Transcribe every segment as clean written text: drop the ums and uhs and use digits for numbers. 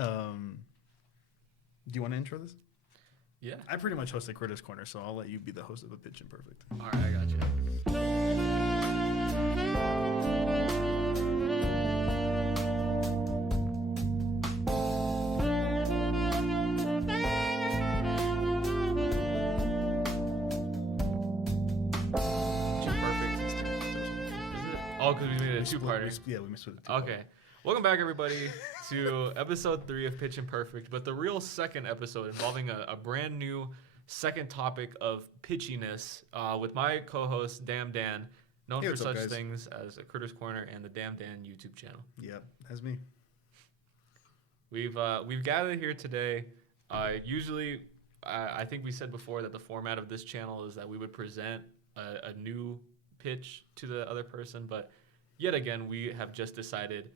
Do you want to intro this? Yeah. I pretty much host the Critters Corner, so I'll let you be the host of a Pitch Imperfect. All right, I got you. Oh, because we made it a two-parter. Yeah, we missed with it. Okay. Welcome back, everybody, to episode 3 of Pitch Imperfect, but the real second episode involving a brand new second topic of pitchiness with my co-host, Dann, known for such things as a Critters Corner and the Dan YouTube channel. Yep, that's me. We've gathered here today. Usually, I think we said before that the format of this channel is that we would present a new pitch to the other person, but yet again, we have just decided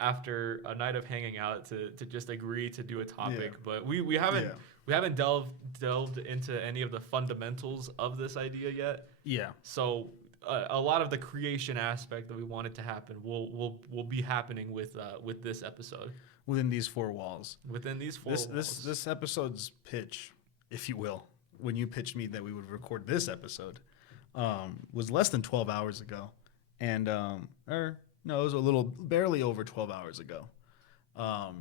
after a night of hanging out to just agree to do a topic, but we haven't delved into any of the fundamentals of this idea yet. Yeah. So a lot of the creation aspect that we wanted to happen will be happening with this episode. Within these four walls. Within these four walls. This episode's pitch, if you will, when you pitched me that we would record this episode, was less than 12 hours ago, and no, it was barely over 12 hours ago. So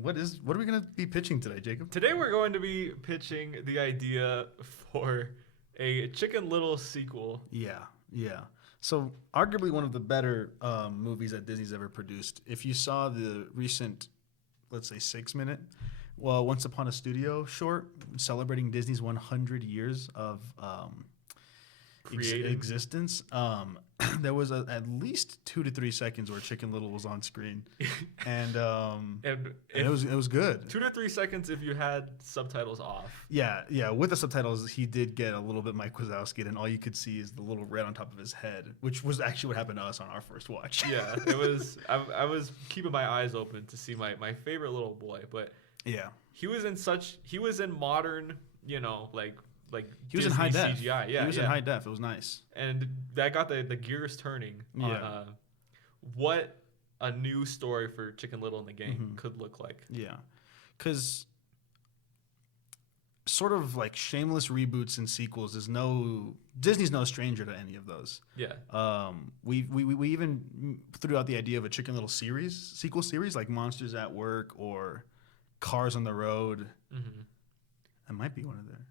what are we going to be pitching today, Jacob? Today we're going to be pitching the idea for a Chicken Little sequel. Yeah. So arguably one of the better movies that Disney's ever produced. If you saw the recent, let's say 6-minute, Once Upon a Studio short celebrating Disney's 100 years of existence, there was at least 2 to 3 seconds where Chicken Little was on screen, and it was good. 2 to 3 seconds if you had subtitles off. Yeah. With the subtitles, he did get a little bit Mike Wazowski, and all you could see is the little red on top of his head, which was actually what happened to us on our first watch. Yeah, it was. I was keeping my eyes open to see my favorite little boy, but yeah, he was in modern, he was in high def. CGI. Yeah, he was in high def. It was nice, and that got the gears turning on what a new story for Chicken Little in the game could look like. Yeah, because sort of like shameless reboots and sequels Disney's no stranger to any of those. Yeah. We even threw out the idea of a Chicken Little sequel series like Monsters at Work or Cars on the Road. Mm-hmm. That might be one of them.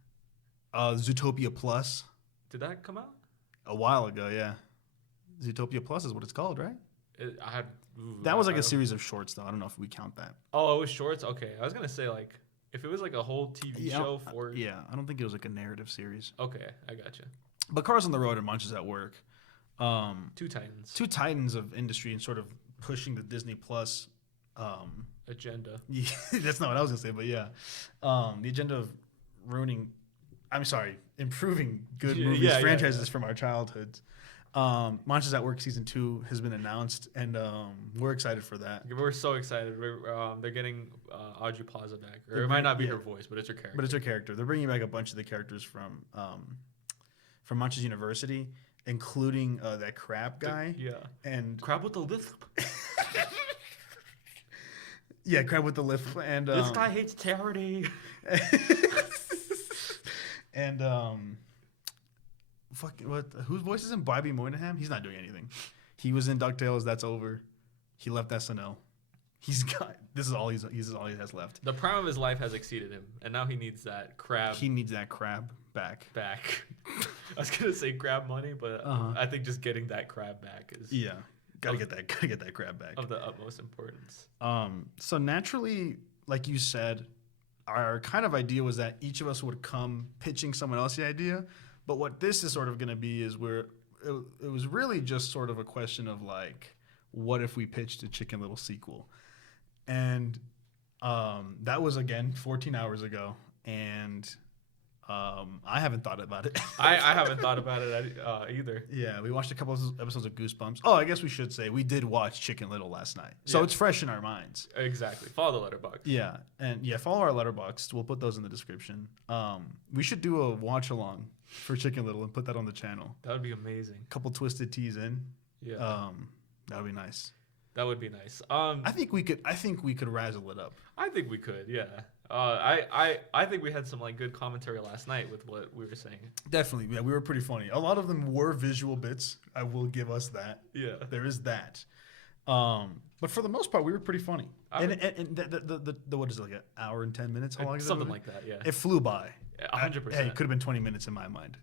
Zootopia Plus. Did that come out? A while ago, yeah. Zootopia Plus is what it's called, right? That was like a series of shorts, though. I don't know if we count that. Oh, it was shorts? Okay. I was going to say, if it was like a whole TV show for... Yeah, I don't think it was like a narrative series. Okay, I gotcha. But Cars on the Road and Monsters at Work. Two titans. Two titans of industry and sort of pushing the Disney Plus... agenda. Yeah, that's not what I was going to say, but yeah. The agenda of improving good movies, franchises from our childhoods. Monsters at Work Season 2 has been announced, and we're excited for that. We're so excited. They're getting Audrey Plaza back. Or it might not be her voice, but it's her character. They're bringing back a bunch of the characters from Monsters University, including that crab guy. And crab with the lisp. Yeah, crab with the lisp. And this guy hates charity. And whose voice is in Bobby Moynihan? He's not doing anything. He was in DuckTales. That's over. He left SNL. This is all he has left. The prime of his life has exceeded him, and now he needs that crab. He needs that crab back. I was gonna say crab money, but I think just getting that crab back is gotta get that crab back of the utmost importance. So naturally, like you said, our kind of idea was that each of us would come pitching someone else the idea, but what this is sort of going to be is where it was really just sort of a question of what if we pitched a Chicken Little sequel? And that was, again, 14 hours ago, and I haven't thought about it. I haven't thought about it either. Yeah, we watched a couple of episodes of Goosebumps. Oh, I guess we should say we did watch Chicken Little last night. So it's fresh in our minds. Exactly. Follow the Letterboxd. Yeah, and follow our Letterboxd. We'll put those in the description. We should do a watch-along for Chicken Little and put that on the channel. That would be amazing. A couple Twisted Teas in. Yeah. That would be nice. That would be nice. I think we could razzle it up. I think we could, yeah. I think we had some like good commentary last night with what we were saying. Definitely, yeah, we were pretty funny. A lot of them were visual bits. I will give us that. Yeah, there is that. But for the most part, we were pretty funny. And the what is it, like an hour and 10 minutes? How long is it? Something like that. Yeah, it flew by. 100%. Hey, it could have been 20 minutes in my mind.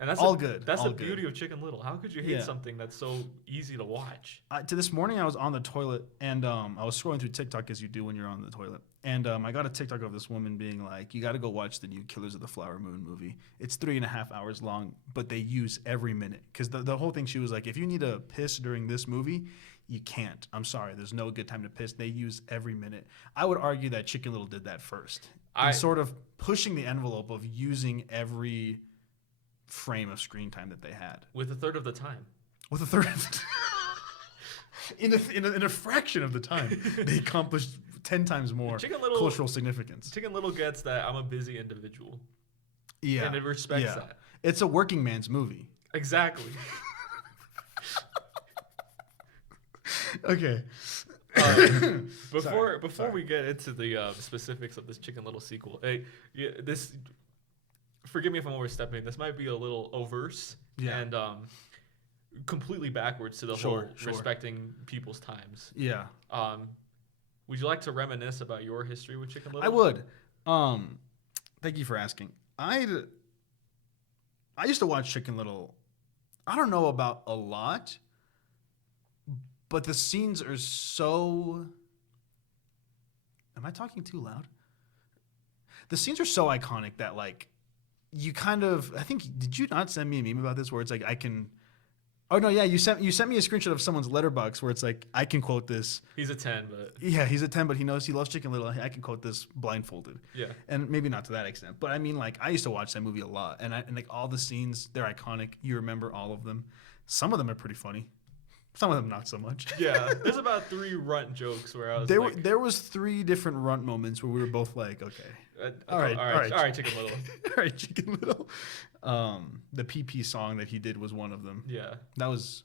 And that's all good. That's all the good. beauty of Chicken Little. How could you hate something that's so easy to watch? To this morning, I was on the toilet and I was scrolling through TikTok as you do when you're on the toilet. And I got a TikTok of this woman being like, "You got to go watch the new Killers of the Flower Moon movie. It's 3.5 hours long, but they use every minute." Because the whole thing, she was like, "If you need to piss during this movie, you can't. I'm sorry. There's no good time to piss. They use every minute." I would argue that Chicken Little did that first. And sort of pushing the envelope of using every frame of screen time that they had. With a third of the time. With a third of the in a fraction of the time, they accomplished 10 times more cultural significance. Chicken Little gets that I'm a busy individual. Yeah. And it respects that. It's a working man's movie. Exactly. Okay. Before we get into the specifics of this Chicken Little sequel, this, forgive me if I'm overstepping. This might be a little overse and completely backwards to the whole respecting people's times. Yeah. Would you like to reminisce about your history with Chicken Little? I would. Thank you for asking. I used to watch Chicken Little. I don't know about a lot, but the scenes are so... Am I talking too loud? The scenes are so iconic that, like, you kind of... I think... Did you not send me a meme about this where it's like I can... Oh, no, yeah, you sent me a screenshot of someone's letterbox where it's like, I can quote this. He's a 10, but... Yeah, he's a 10, but he knows he loves Chicken Little. I can quote this blindfolded. Yeah. And maybe not to that extent. But I mean, like, I used to watch that movie a lot. And like, all the scenes, they're iconic. You remember all of them. Some of them are pretty funny. Some of them not so much. Yeah, there's about 3 runt jokes where I was there was 3 different runt moments where we were both like, okay. All right, Chicken Little. All right, Chicken Little. The PP song that he did was one of them. Yeah. That was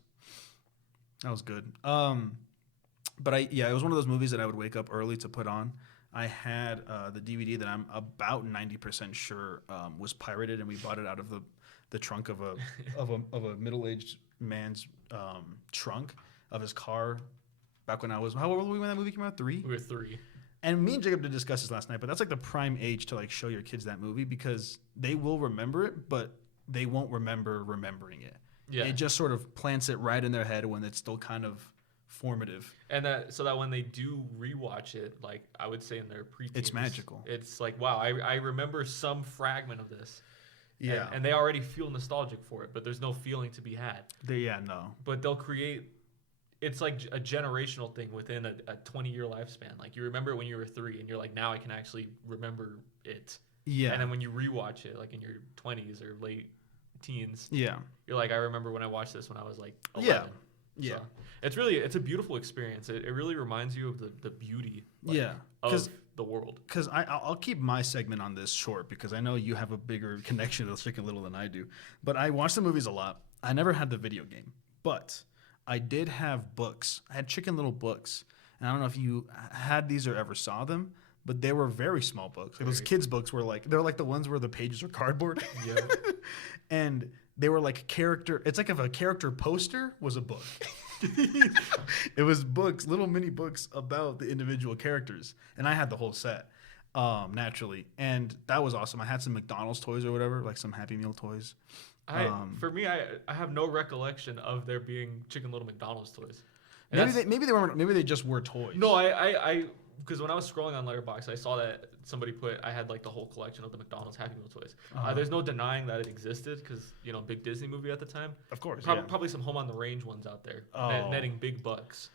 good. But it was one of those movies that I would wake up early to put on. I had the DVD that I'm about 90% sure was pirated, and we bought it out of the trunk of a middle-aged man's trunk of his car back when I was... How old were we when that movie came out? 3? We were 3. And me and Jacob did discuss this last night, but that's like the prime age to like show your kids that movie because they will remember it, but they won't remember remembering it. Yeah. It just sort of plants it right in their head when it's still kind of formative. And so that when they do rewatch it, like I would say in their preteens, it's magical. It's like, wow, I remember some fragment of this. Yeah. And they already feel nostalgic for it, but there's no feeling to be had. No. But they'll create... It's like a generational thing within a 20-year lifespan. Like you remember it when you were 3, and you're like, now I can actually remember it. Yeah. And then when you rewatch it, like in your 20s or late teens, you're like, I remember when I watched this when I was like 11. Yeah. So it's a beautiful experience. It really reminds you of the beauty of the world. Because I'll keep my segment on this short because I know you have a bigger connection to Chicken Little than I do. But I watch the movies a lot. I never had the video game, but I did have books. I had Chicken Little books. And I don't know if you had these or ever saw them, but they were very small books. Like those kids' books were like, they're like the ones where the pages are cardboard. Yeah. And they were like it's like if a character poster was a book. It was books, little mini books about the individual characters. And I had the whole set, naturally. And that was awesome. I had some McDonald's toys or whatever, like some Happy Meal toys. For me, I have no recollection of there being Chicken Little McDonald's toys. Maybe they weren't. Maybe they just were toys. No, I because when I was scrolling on Letterboxd, I saw that somebody I had like the whole collection of the McDonald's Happy Meal toys. There's no denying that it existed because big Disney movie at the time. Of course, probably some Home on the Range ones out there, netting big bucks.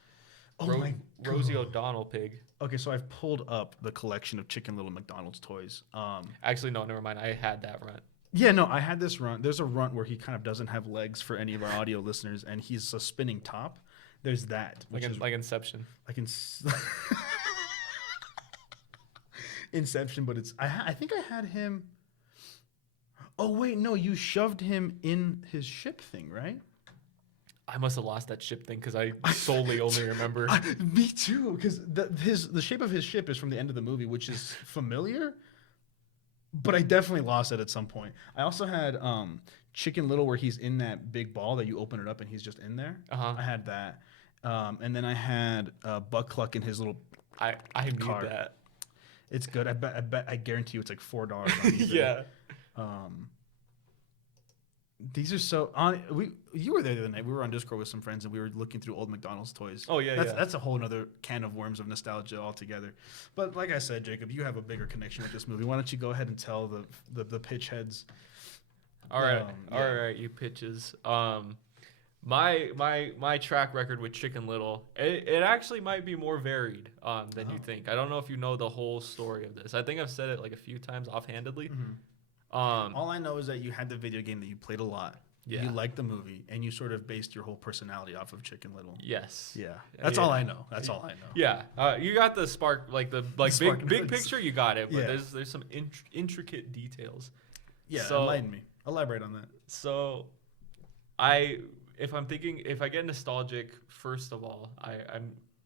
My Rosie O'Donnell pig. Okay, so I've pulled up the collection of Chicken Little McDonald's toys. Actually, no, never mind. I had that runt. Yeah, no, I had this runt. There's a runt where he kind of doesn't have legs for any of our audio listeners, and he's a spinning top. There's that. Like Inception. Like Inception, but I think I had him... Oh, wait, no, you shoved him in his ship thing, right? I must have lost that ship thing because I solely only remember. Me too, because the shape of his ship is from the end of the movie, which is familiar, but I definitely lost it at some point. I also had Chicken Little, where he's in that big ball that you open it up and he's just in there. I had that, and then I had Buck Cluck in his little. I need card. that. It's good. I guarantee you, it's like $4 on eBay. Yeah. These are so you were there the other night. We were on Discord with some friends and we were looking through old McDonald's toys. Oh yeah, that's a whole other can of worms of nostalgia altogether. But like I said, Jacob, you have a bigger connection with this movie. Why don't you go ahead and tell the pitch heads? All right, you pitches. My track record with Chicken Little, it actually might be more varied than you think. I don't know if you know the whole story of this. I think I've said it like a few times offhandedly. Mm-hmm. All I know is that you had the video game that you played a lot. Yeah. You liked the movie, and you sort of based your whole personality off of Chicken Little. Yes. Yeah. That's all I know. That's all I know. Yeah. You got the spark, like the big picture. You got it, but Yeah. there's some intricate details. Yeah. So, enlighten me. Elaborate on that. So, if I get nostalgic, first of all,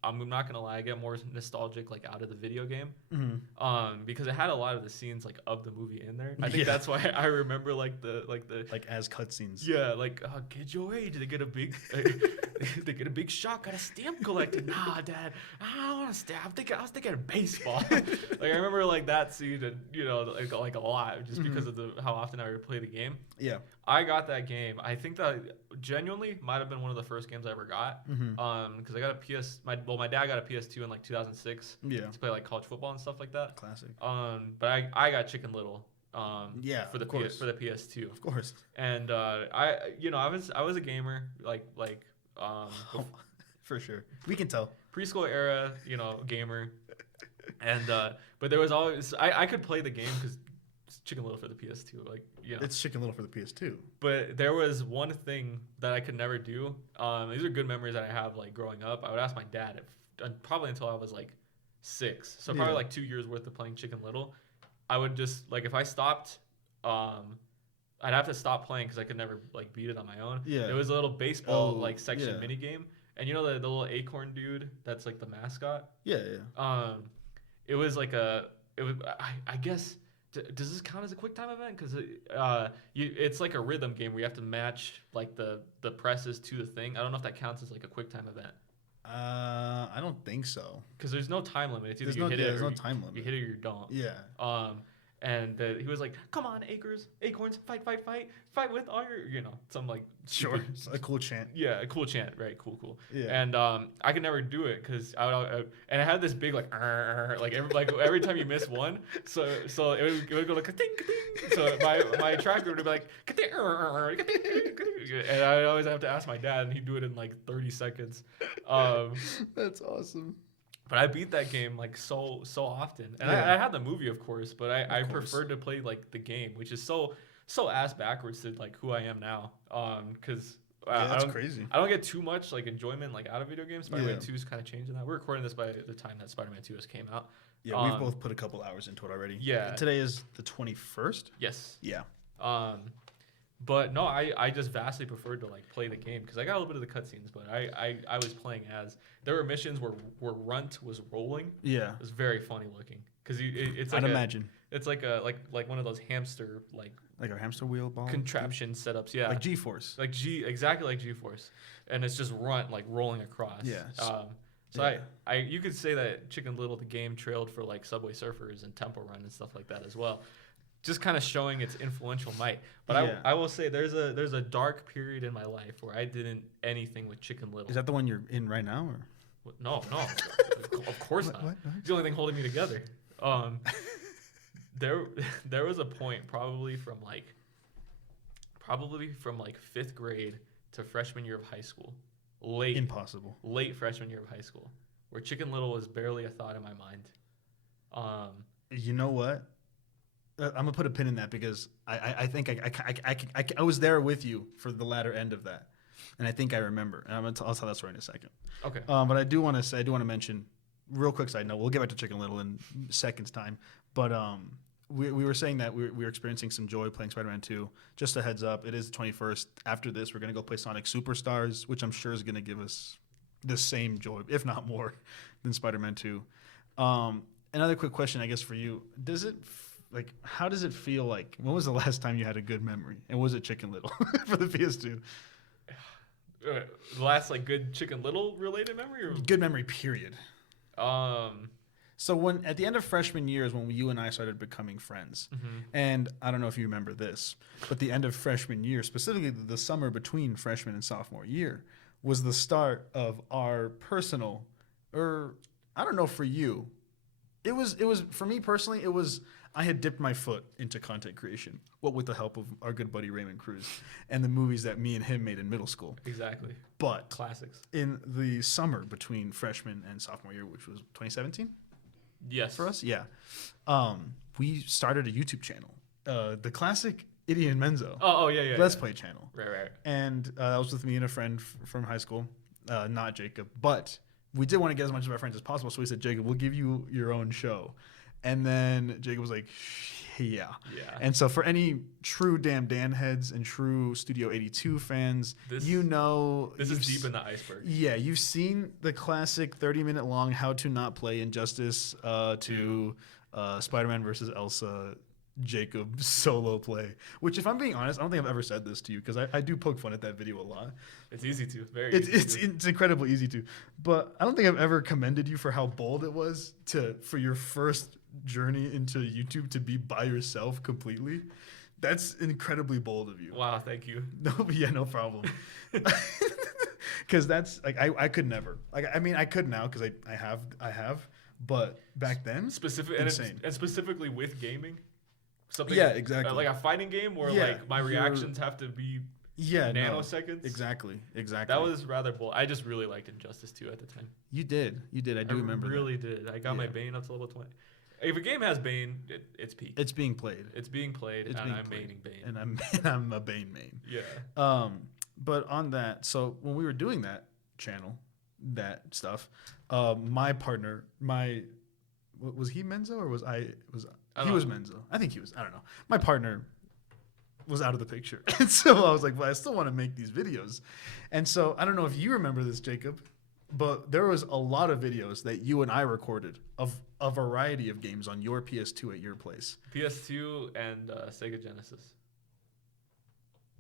I'm not gonna lie, I get more nostalgic like out of the video game, because it had a lot of the scenes like of the movie in there. I think that's why I remember like as cutscenes. Yeah, like kids your age, they get a big they get a big shock at a stamp collector. Nah, Dad, I don't want a stamp. I was thinking of baseball. Like I remember like that scene, and like a lot, just because of my how often I would play the game. Yeah. I got that game. I think that genuinely might have been one of the first games I ever got. Because I got a my dad got a PS2 in like 2006. Yeah. To play like college football and stuff like that. Classic. But I got Chicken Little. For the PS2. Of course. And I was a gamer for sure. We can tell. Preschool era, gamer. And but there was always I could play the game because Chicken Little for the PS2, It's Chicken Little for the PS2. But there was one thing that I could never do. These are good memories that I have, like growing up. I would ask my dad, probably until I was like 6, so probably like 2 years worth of playing Chicken Little. I would just if I stopped, I'd have to stop playing because I could never like beat it on my own. Yeah, there was a little baseball section mini game, and the little acorn dude that's like the mascot. Yeah. It was like I guess. Does this count as a quick time event? Because it's like a rhythm game where you have to match like the presses to the thing. I don't know if that counts as like a quick time event. I don't think so. Because there's no time limit. It's either there's no time limit. You hit it or you don't. Yeah. And he was like, "Come on, acorns, fight with all your, some like sure, a cool chant." Yeah, a cool chant, right? Cool. Yeah. And I could never do it because and I had this big every time you miss one, so it would go like ka-ting, ka-ting. So my tracker would be like ka-ting, and I always have to ask my dad, and he'd do it in like 30 seconds. That's awesome. But I beat that game like so often, and I had the movie, of course, but I preferred to play like the game, which is so ass backwards to like who I am now. Because that's crazy. I don't get too much like enjoyment like out of video games. Spider-Man 2 is kind of changing that. We're recording this by the time that Spider-Man 2 has came out. Yeah, we've both put a couple hours into it already. Yeah. Today is the 21st. Yes. Yeah. But no, I just vastly preferred to like play the game because I got a little bit of the cutscenes, but I was playing as. There were missions where Runt was rolling. Yeah, it was very funny looking because it's like imagine it's like one of those hamster like a hamster wheel ball contraption setups. Yeah, like G-force. Exactly like G-force, and it's just Runt like rolling across. Yeah. You could say that Chicken Little the game trailed for like Subway Surfers and Temple Run and stuff like that as well. Just kind of showing its influential might. But I will say there's a dark period in my life where I didn't anything with Chicken Little. Is that the one you're in right now, or? No, of course not. What? It's the only thing holding me together. There was a point probably from like 5th grade to freshman year of high school. Late freshman year of high school, where Chicken Little was barely a thought in my mind. You know what? I'm gonna put a pin in that because I think I was there with you for the latter end of that, and I think I remember. And I'll tell that story in a second. Okay. But I do want to mention, real quick side note. We'll get back to Chicken Little in seconds time. But we were saying that we were experiencing some joy playing Spider-Man 2. Just a heads up, it is the 21st. After this, we're going to go play Sonic Superstars, which I'm sure is going to give us the same joy, if not more, than Spider-Man 2. Another quick question, I guess, for you. How does it feel like, when was the last time you had a good memory? And was it Chicken Little for the PS2? The last like good Chicken Little related memory, or Good memory, period. So when at the end of freshman year is when you and I started becoming friends. And I don't know if you remember this, but the end of freshman year, specifically the summer between freshman and sophomore year, was the start of our personal, or I don't know for you. It was for me personally, I had dipped my foot into content creation, with the help of our good buddy Raymond Cruz and the movies that me and him made in middle school. Exactly. But Classics. in the summer between freshman and sophomore year, which was 2017 Yes. for us, yeah, we started a YouTube channel, the classic Idiot and Menzo Oh yeah. Let's Play channel. Right. And that was with me and a friend from high school, not Jacob, but we did want to get as much of our friends as possible. So we said, Jacob, we'll give you your own show. And then Jacob was like, yeah. And so for any true Damn Dan heads and true Studio 82 fans, This is deep in the iceberg. Yeah, you've seen the classic 30-minute long How to Not Play Injustice to Spider-Man versus Elsa Jacob solo play, which, if I'm being honest, I don't think I've ever said this to you, because I do poke fun at that video a lot. It's easy to. It's incredibly easy to. But I don't think I've ever commended you for how bold it was for your first journey into YouTube to be by yourself completely. That's incredibly bold of you. Wow, thank you. No problem. Because that's like I could never. Like, I mean, I could now because I have, but back then, insane. And specifically with gaming. Something, yeah, exactly. Like a fighting game where like my reactions have to be nanoseconds. No, exactly. That was rather bold. I just really liked Injustice 2 at the time. You did. I do remember. Really did. I got my Bane up to level 20. If a game has Bane, it's peak. It's being played. I'm maining Bane. And I'm a Bane main. Yeah. But on that, so when we were doing that channel, that stuff, my partner, was he Menzo or was I? He was Menzo. I think he was. I don't know. My partner was out of the picture. And so I was like, well, I still want to make these videos. And so I don't know if you remember this, Jacob, but there was a lot of videos that you and I recorded of a variety of games on your PS2 at your place. PS2 and Sega Genesis.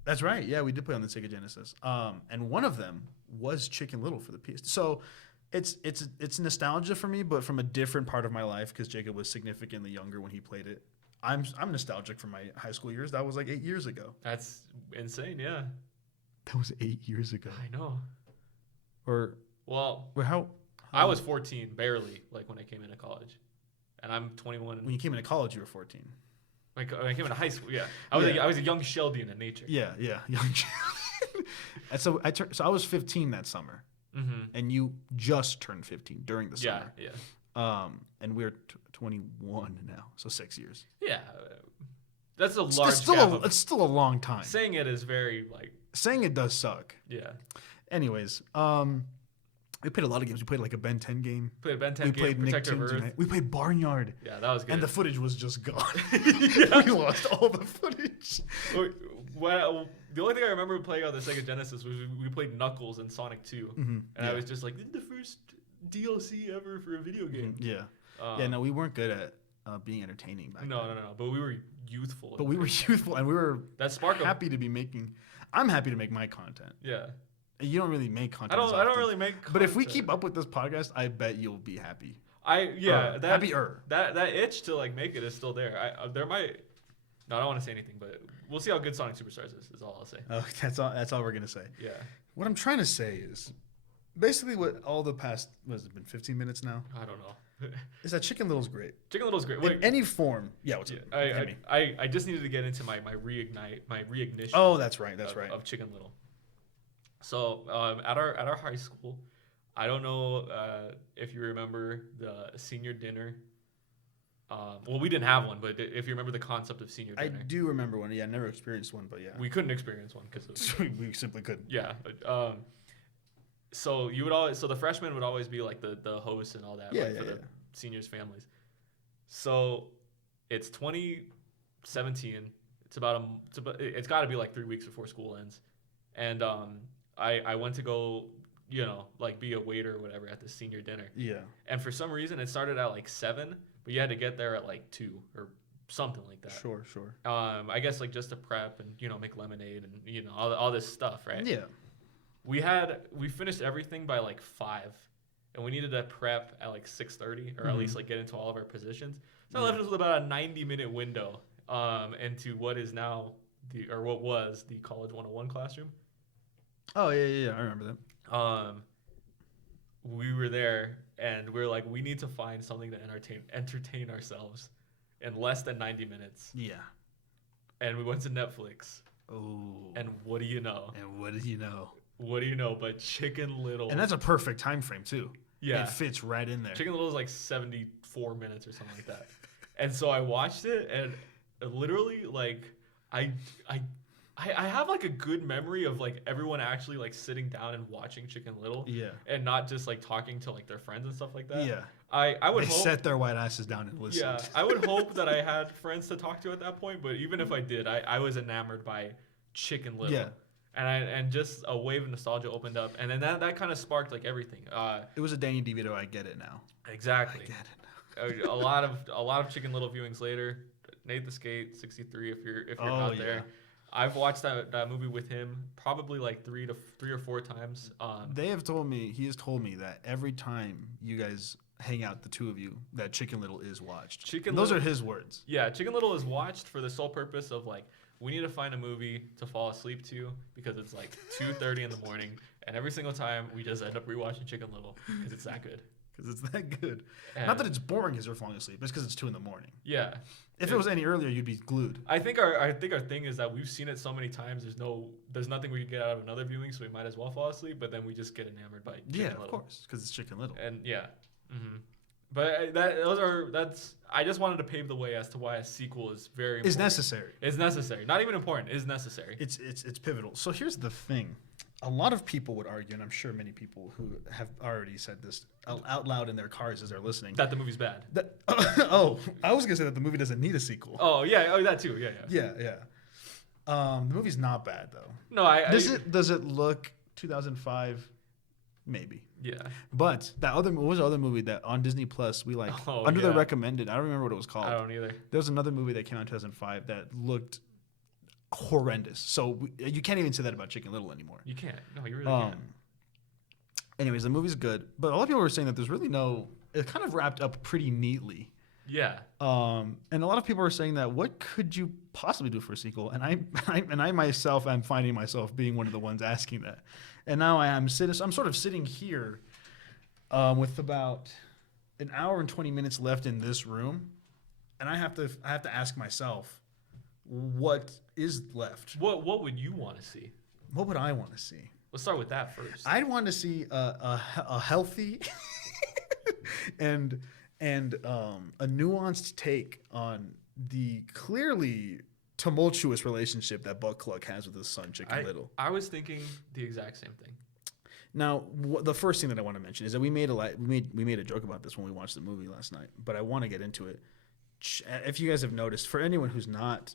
That's right. Yeah, we did play on the Sega Genesis. And one of them was Chicken Little for the PS2. So it's nostalgia for me, but from a different part of my life, because Jacob was significantly younger when he played it. I'm nostalgic from my high school years. That was like 8 years ago. That's insane, yeah. That was 8 years ago. I know. Well, how I was 14, barely, like when I came into college. And I'm 21. When you came into college, you were 14. Like when I came into high school, yeah. I was a young Sheldon in nature. Yeah, young Sheldon. And so I was 15 that summer. Mm-hmm. And you just turned 15 during the summer. Yeah. And we're 21 now, so 6 years. Yeah. That's a large It's still a long time. Saying it is very, like... Saying it does suck. Yeah. Anyways, we played a lot of games. We played like a Ben 10 game. Played a Ben 10 game, Protector of Earth. We played Barnyard. Yeah, that was good. And the footage was just gone. We lost all the footage. Well, the only thing I remember playing on the Sega Genesis was we played Knuckles and Sonic 2. Mm-hmm. And I was just like, this is the first DLC ever for a video game. Yeah. No, we weren't good at being entertaining back then. No. But we were youthful. But we were youthful, and we were happy to be making... I'm happy to make my content. Yeah. You don't really make content. I don't really make content. But if we keep up with this podcast, I bet you'll be happy. Happier. That itch to like make it is still there. There might... No, I don't want to say anything, but we'll see how good Sonic Superstars is all I'll say. Oh, that's all we're going to say. Yeah. What I'm trying to say is, basically what all the past, what has it been, 15 minutes now? I don't know. Is that Chicken Little's great. Chicken Little's great. In any form. Yeah, what's it? I just needed to get into my reignition. Oh, that's right. Of Chicken Little. So at our high school, I don't know if you remember the senior dinner. Well, we didn't have one, but if you remember the concept of senior dinner. I do remember one. Yeah, I never experienced one, but yeah. We couldn't experience one because we simply couldn't. Yeah. So the freshmen would always be like the hosts and all that, for the seniors' families. So It's 2017. It's got to be like 3 weeks before school ends, and I went to go, like be a waiter or whatever at the senior dinner. Yeah. And for some reason, it started at like 7, but you had to get there at like 2 or something like that. Sure. I guess like just to prep and make lemonade and all this stuff, right? Yeah. We finished everything by like 5, and we needed to prep at like 6:30 or at least like get into all of our positions. So that left us with about a 90-minute window into what is now what was the College 101 classroom. Oh yeah. I remember that. We were there, and we were like, we need to find something to entertain ourselves in less than 90 minutes. Yeah. And we went to Netflix. Oh. And what do you know? What do you know but Chicken Little? And that's a perfect time frame too. Yeah. It fits right in there. Chicken Little is like 74 minutes or something like that. And so I watched it, and literally, like, I have like a good memory of like everyone actually like sitting down and watching Chicken Little. Yeah. And not just like talking to like their friends and stuff like that. Yeah. I would they hope, set their white asses down and listened. Yeah. I would hope that I had friends to talk to at that point, but even if I did, I was enamored by Chicken Little. Yeah. And just a wave of nostalgia opened up, and then that kind of sparked like everything. It was a Danny DeVito. I get it now. Exactly. I get it a now. lot of Chicken Little viewings later. Nate the Skate 63. If you're not there, I've watched that movie with him probably like three or four times. He has told me that every time you guys hang out, the two of you, that Chicken Little is watched. Those are his words. Yeah, Chicken Little is watched for the sole purpose of like, we need to find a movie to fall asleep to because it's like 2:30 in the morning, and every single time we just end up rewatching Chicken Little because it's that good. Because it's that good. And not that it's boring because you're falling asleep. It's because it's 2 a.m. Yeah. If it was any earlier, you'd be glued. I think our thing is that we've seen it so many times. There's nothing we can get out of another viewing, so we might as well fall asleep. But then we just get enamored by Chicken Little. Of course, because it's Chicken Little. And yeah. Mm-hmm. But I just wanted to pave the way as to why a sequel is very important. It's necessary. It's necessary. Not even important. It's necessary. It's pivotal. So here's the thing. A lot of people would argue, and I'm sure many people who have already said this out loud in their cars as they're listening, that the movie's bad. I was gonna say that the movie doesn't need a sequel. Oh yeah, that too. Yeah. The movie's not bad though. No, does it look 2005? Maybe. Yeah. But what was the other movie that on Disney Plus we like the recommended? I don't remember what it was called. I don't either. There was another movie that came out in 2005 that looked horrendous. So you can't even say that about Chicken Little anymore. You can't. No, you really can't. Anyways, the movie's good, but a lot of people were saying that there's really it kind of wrapped up pretty neatly. Yeah. And a lot of people are saying that what could you possibly do for a sequel? And I myself am finding myself being one of the ones asking that. And now I'm sort of sitting here with about an hour and 20 minutes left in this room, and I have to ask myself, what is left? What would you want to see? What would I want to see? Let's start with that first. I'd want to see a healthy and a nuanced take on the clearly tumultuous relationship that Buck Cluck has with his son, Chicken Little. I was thinking the exact same thing. Now, the first thing that I want to mention is that we made a joke about this when we watched the movie last night, but I want to get into it. If you guys have noticed, for anyone who's not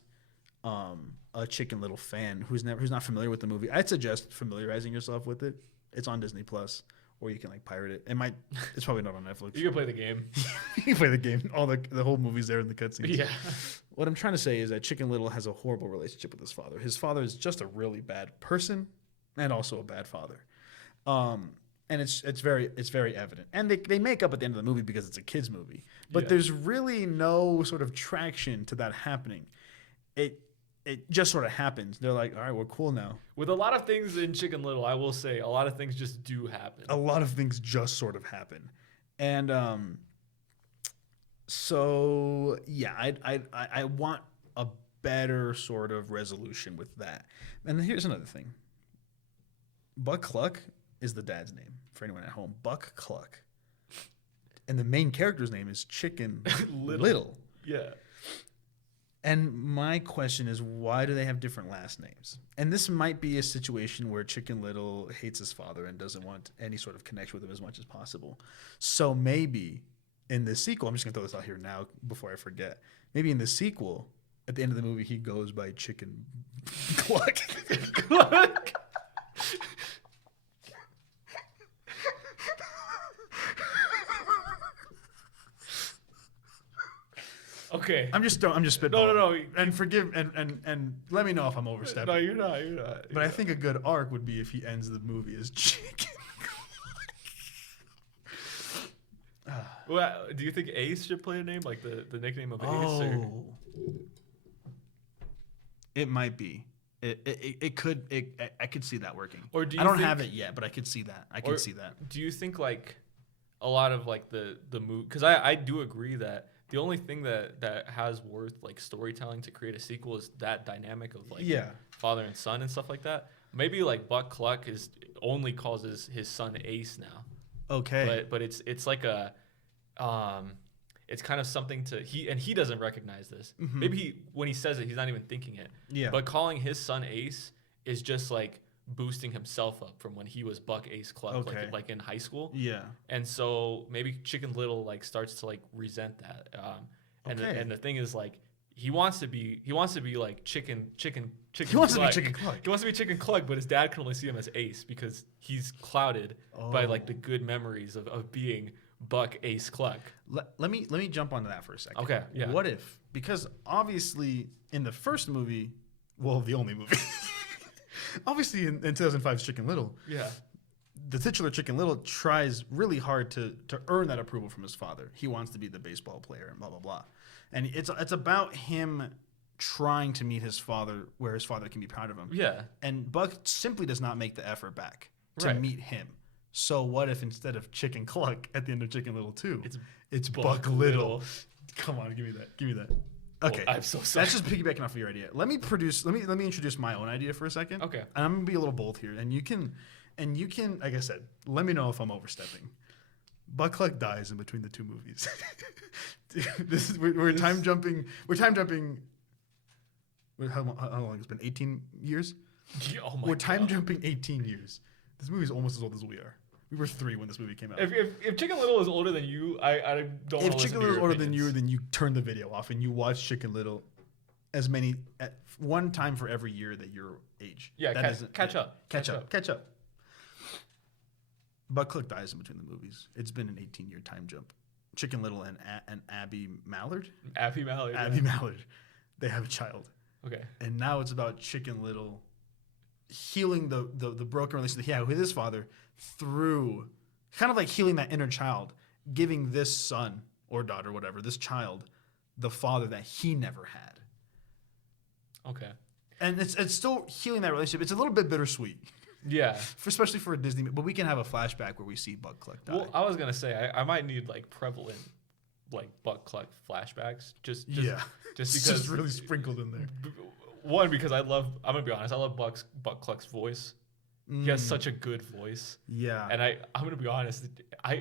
a Chicken Little fan, who's not familiar with the movie, I'd suggest familiarizing yourself with it. It's on Disney Plus, or you can like pirate it. It's probably not on Netflix. You can play the game. You can play the game. All the whole movie's there in the cutscenes. Yeah. What I'm trying to say is that Chicken Little has a horrible relationship with his father. His father is just a really bad person and also a bad father. And it's very evident. And they make up at the end of the movie because it's a kids movie. But there's really no sort of traction to that happening. It just sort of happens. They're like, all right, we're cool now. With a lot of things in Chicken Little, I will say a lot of things just do happen. A lot of things just sort of happen. And so yeah, I want a better sort of resolution with that. And then here's another thing. Buck Cluck is the dad's name for anyone at home. Buck Cluck. And the main character's name is Chicken Little. Yeah. And my question is, why do they have different last names? And this might be a situation where Chicken Little hates his father and doesn't want any sort of connection with him as much as possible. So maybe in the sequel, I'm just gonna throw this out here now before I forget. Maybe in the sequel, at the end of the movie, he goes by Chicken Cluck. Cluck. Okay. I'm just spitballing. No. And forgive and let me know if I'm overstepping. No, you're not. But I think a good arc would be if he ends the movie as Chicken. Well, do you think Ace should play a name like the nickname of Ace? Or? It might be. It could. I could see that working. Or do you I don't think, have it yet, but I could see that. I could see that. Do you think like a lot of like the movie? Because I do agree that the only thing that has worth like storytelling to create a sequel is that dynamic of like father and son and stuff like that. Maybe like Buck Cluck only calls his son Ace now. Okay. But it's like a it's kind of something he doesn't recognize this. Mm-hmm. Maybe when he says it, he's not even thinking it. Yeah. But calling his son Ace is just like boosting himself up from when he was Buck Ace Cluck, like in high school. Yeah. And so maybe Chicken Little like starts to like resent that. And the thing is like he wants to be like chicken. He wants to be Chicken Cluck. He wants to be Chicken Cluck, but his dad can only see him as Ace because he's clouded by like the good memories of being Buck Ace Cluck. Let me jump onto that for a second. Okay. Yeah. What if, because obviously in the first movie, well, the only movie, obviously in 2005's Chicken Little, Yeah. the titular Chicken Little tries really hard to earn that approval from his father. He wants to be the baseball player and blah blah blah, and it's about him trying to meet his father where his father can be proud of him. Yeah. And Buck simply does not make the effort back to Right. meet him. So what if instead of Chicken Cluck at the end of Chicken Little 2, it's Buck Buck Little? Come on, give me that. Okay, I'm so sorry. That's just piggybacking off of your idea. Let me introduce my own idea for a second. Okay. And I'm gonna be a little bold here, and you can, like I said, let me know if I'm overstepping. Buck Cluck dies in between the two movies. We're time jumping. How long? It's been 18 years. Oh my We're time God. jumping 18 years. This movie's almost as old as we are. We were 3 when this movie came out. If Chicken Little is older than you, I don't. If Chicken Little is older than you, then you turn the video off and you watch Chicken Little at one time for every year that you're age. Yeah, That catch up. Catch up. Buck Cluck dies in between the movies. It's been an 18-year time jump. Chicken Little and Abby Mallard. Abby Mallard. Abby Mallard. They have a child. Okay. And now it's about Chicken Little healing the broken relationship he had with his father through kind of like healing that inner child, giving this son or daughter, whatever, this child, the father that he never had. Okay. And it's still healing that relationship. It's a little bit bittersweet. Yeah. Especially for a Disney, but we can have a flashback where we see Buck Cluck die. Well, I was gonna say I might need like prevalent like Buck Cluck flashbacks just because just really sprinkled in there. One, because I'm gonna be honest, I love Buck Cluck's voice. He has such a good voice. Yeah. And I'm gonna be honest,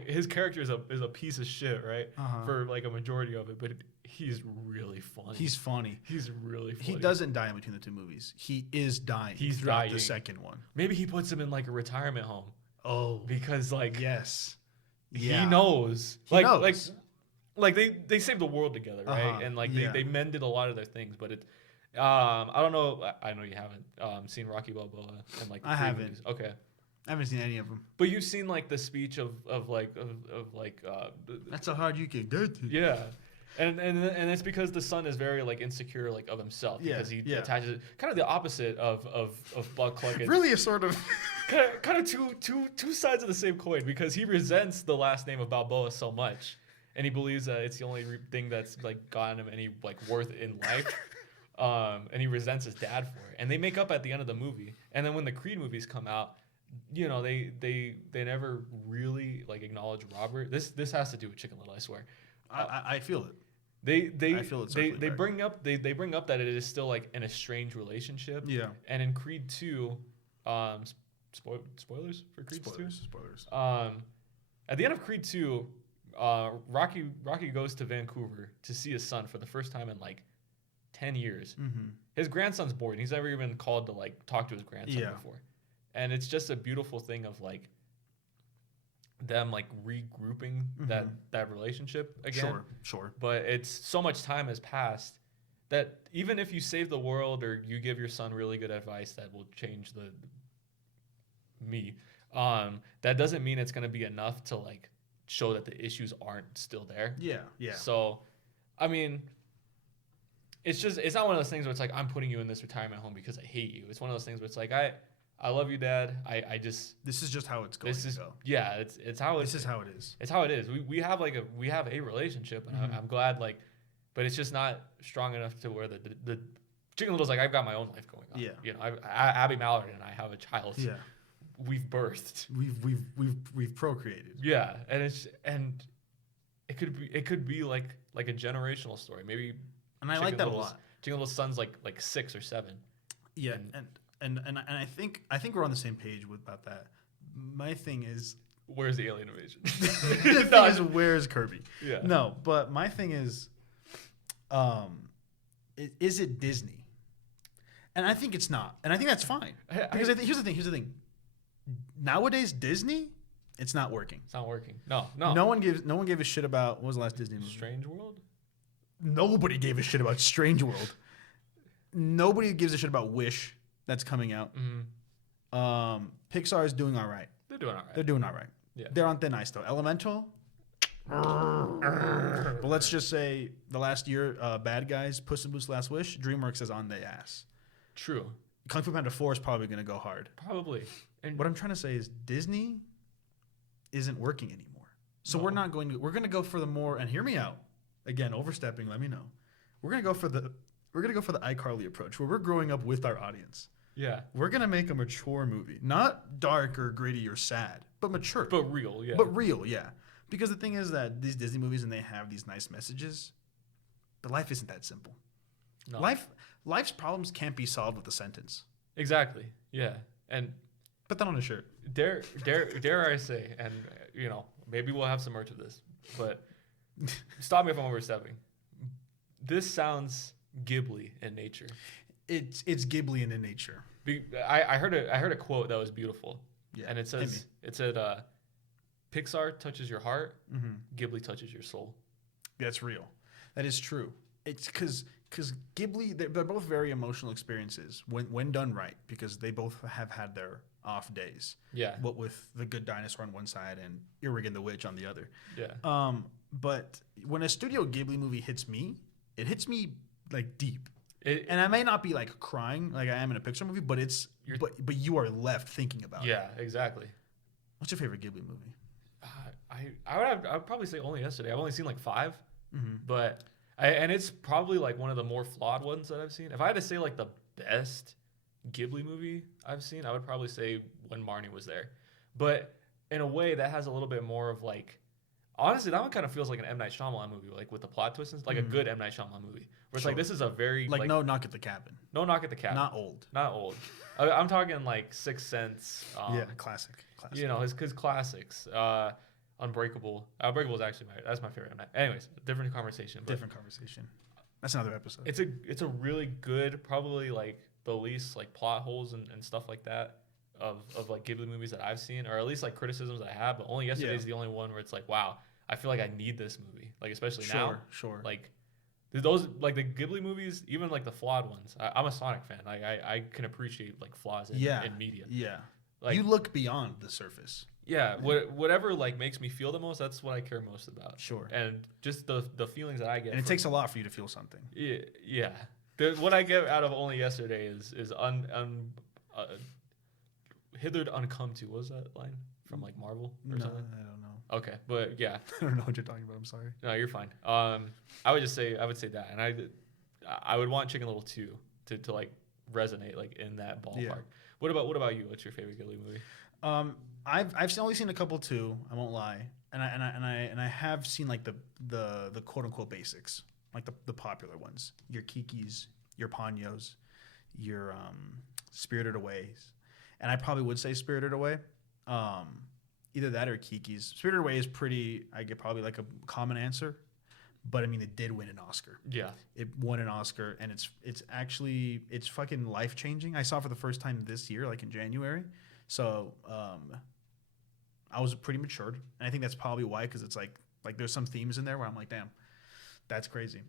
his character is a piece of shit, right? For like a majority of it, but he's really funny. He's funny. He's really funny. He doesn't die in between the two movies. He is dying. He's throughout dying. the second one. Maybe he puts him in like a retirement home. Oh. Because like Yes. he knows. He knows. Like they saved the world together, right? And like they mended a lot of their things, but it I don't know. I know you haven't seen Rocky Balboa and like the I haven't. movies. Okay. I haven't seen any of them. But you've seen like the speech of That's how hard you can get to. yeah. And it's because the son is very like insecure like of himself because he attaches it kind of the opposite of Buck Cluck. Really a sort of kind of two sides of the same coin because he resents the last name of Balboa so much and he believes that it's the only thing that's like gotten him any like worth in life. And he resents his dad for it. And they make up at the end of the movie. And then when the Creed movies come out, you know, they never really like acknowledge Robert. This has to do with Chicken Little, I swear. I feel it. I feel it's they bring up that it is still like an estranged relationship. Yeah. And in Creed 2, spoilers for Creed 2? Spoilers. At the end of Creed 2, Rocky goes to Vancouver to see his son for the first time in like 10 years. Mm-hmm. His grandson's born. He's never even called to like talk to his grandson before. And it's just a beautiful thing of like them like regrouping that relationship again. Sure. But it's so much time has passed that even if you save the world or you give your son really good advice that will change the me, that doesn't mean it's going to be enough to like show that the issues aren't still there. Yeah. So, I mean, it's not one of those things where it's like I'm putting you in this retirement home because I hate you. It's one of those things where it's like I love you, Dad. I just this is just how it's going to go. Yeah, it's how this is how it is. It's how it is. We have a relationship, and I'm glad like, but it's just not strong enough to where the Chicken Little's like I've got my own life going on. Yeah, you know, Abby Mallard and I have a child. Yeah, we've birthed. We've procreated. Yeah, and it could be like a generational story. Maybe. And I like that a lot. Chicken Little's son's like 6 or 7. Yeah, and I think we're on the same page about that. My thing is, where's the alien invasion? the thing is, where's Kirby? Yeah. No, but my thing is, is it Disney? And I think it's not, and I think that's fine. Because here's the thing. Nowadays, Disney, it's not working. It's not working. No. No one gave a shit about what was the last Disney movie? Strange World. Nobody gave a shit about Strange World. Nobody gives a shit about Wish that's coming out. Pixar is doing all right. They're doing all right. Yeah. They're on thin ice though. Elemental. But let's just say the last year, Bad Guys, Puss in Boots: Last Wish, DreamWorks is on their ass. True. Kung Fu Panda 4 is probably going to go hard. Probably. And what I'm trying to say is Disney isn't working anymore. So we're going to go for the more, and hear me out. Again, overstepping, let me know. We're going to go for the iCarly approach where we're growing up with our audience. Yeah. We're going to make a mature movie. Not dark or gritty or sad, but mature. But real, yeah. But real, yeah. Because the thing is that these Disney movies, and they have these nice messages, but life isn't that simple. No. Life's problems can't be solved with a sentence. Exactly. Yeah. And put that on a shirt. Dare I say, and you know, maybe we'll have some merch of this, but stop me if I'm overstepping. This sounds Ghibli in nature. It's Ghibli in nature. I heard a quote that was beautiful. Yeah. And it said Pixar touches your heart, Ghibli touches your soul. That's real. That is true. It's because Ghibli, they're both very emotional experiences when done right, because they both have had their off days. Yeah. What with The Good Dinosaur on one side and Earwig and the Witch on the other. Yeah. But when a Studio Ghibli movie hits me, it hits me like deep. And I may not be like crying like I am in a Pixar movie, but but you are left thinking about it. Yeah, exactly. What's your favorite Ghibli movie? I would probably say only yesterday. I've only seen like 5, but and it's probably like one of the more flawed ones that I've seen. If I had to say like the best Ghibli movie I've seen, I would probably say When Marnie Was There. But in a way, that has a little bit more of like, honestly, that one kind of feels like an M. Night Shyamalan movie, like with the plot twists, like a good M. Night Shyamalan movie. Where it's like, this is a very like No Knock at the Cabin. No Knock at the Cabin. Not old. I'm talking like Sixth Sense. Yeah, classic. You know, his classics. Unbreakable. Unbreakable is actually that's my favorite. Anyways, different conversation. Different conversation. That's another episode. It's a really good, probably like the least like plot holes and stuff like that of like Ghibli movies that I've seen, or at least like criticisms I have. But only yesterday is the only one where it's like, wow, I feel like I need this movie. Like especially now. Sure. Like those like the Ghibli movies, even like the flawed ones. I'm a Sonic fan. Like I can appreciate like flaws in media. Yeah. Like you look beyond the surface. Yeah, whatever like makes me feel the most, that's what I care most about. Sure. And just the feelings that I get. And it takes a lot for you to feel something. Yeah. What I get out of only yesterday is hithered uncome to. What was that line from like Marvel or something? I don't know. Okay, but yeah. I don't know what you're talking about. I'm sorry. No, you're fine. I would say that, and I would want Chicken Little 2 to like resonate like in that ballpark. Yeah. What about you? What's your favorite Ghibli movie? I've only seen a couple too. I won't lie, and I have seen like the quote unquote basics, like the popular ones. Your Kikis, your Ponyo's, your Spirited Aways, and I probably would say Spirited Away. Either that or Kiki's. Spirited Away is pretty. I get probably like a common answer, but I mean it did win an Oscar. Yeah, it won an Oscar, and it's actually fucking life changing. I saw it for the first time this year, like in January. So I was pretty matured, and I think that's probably why, because it's like there's some themes in there where I'm like, damn, that's crazy.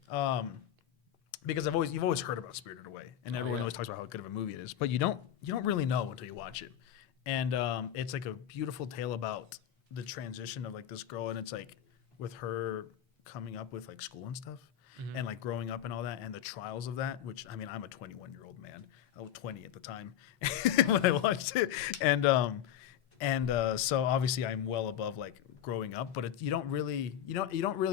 Because you've always heard about Spirited Away, and everyone always talks about how good of a movie it is, but you don't really know until you watch it. And it's like a beautiful tale about the transition of like this girl, and it's like with her coming up with like school and stuff, and like growing up and all that, and the trials of that. Which, I mean, I'm a 21-year-old man. I was 20 at the time when I watched it, and so obviously I'm well above like growing up, but you don't really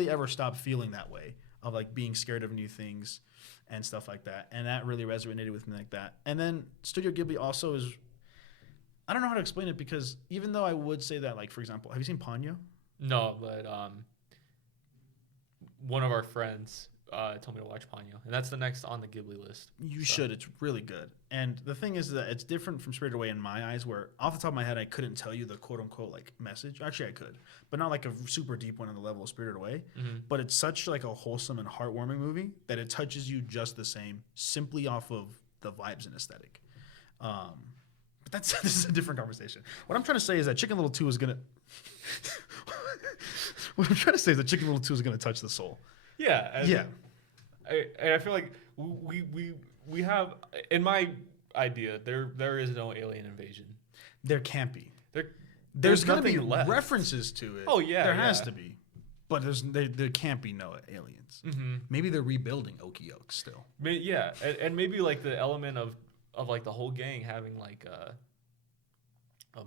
ever stop feeling that way of like being scared of new things and stuff like that. And that really resonated with me like that. And then Studio Ghibli also is, I don't know how to explain it, because even though I would say that, like, for example, have you seen Ponyo? No, but one of our friends told me to watch Ponyo, and that's the next on the Ghibli list. You should. It's really good. And the thing is that it's different from Spirited Away in my eyes, where off the top of my head, I couldn't tell you the quote-unquote like message. Actually, I could, but not like a super deep one on the level of Spirited Away. But it's such like a wholesome and heartwarming movie that it touches you just the same, simply off of the vibes and aesthetic. But this is a different conversation. What I'm trying to say is that Chicken Little 2 is gonna. What I'm trying to say is that Chicken Little 2 is gonna touch the soul. Yeah. Yeah. I feel like we have, in my idea, there is no alien invasion. There can't be. There's going to be left. references to it. Oh yeah, there has to be, but there can't be no aliens. Maybe they're rebuilding Okie still. Yeah, and maybe like the element of like the whole gang having like a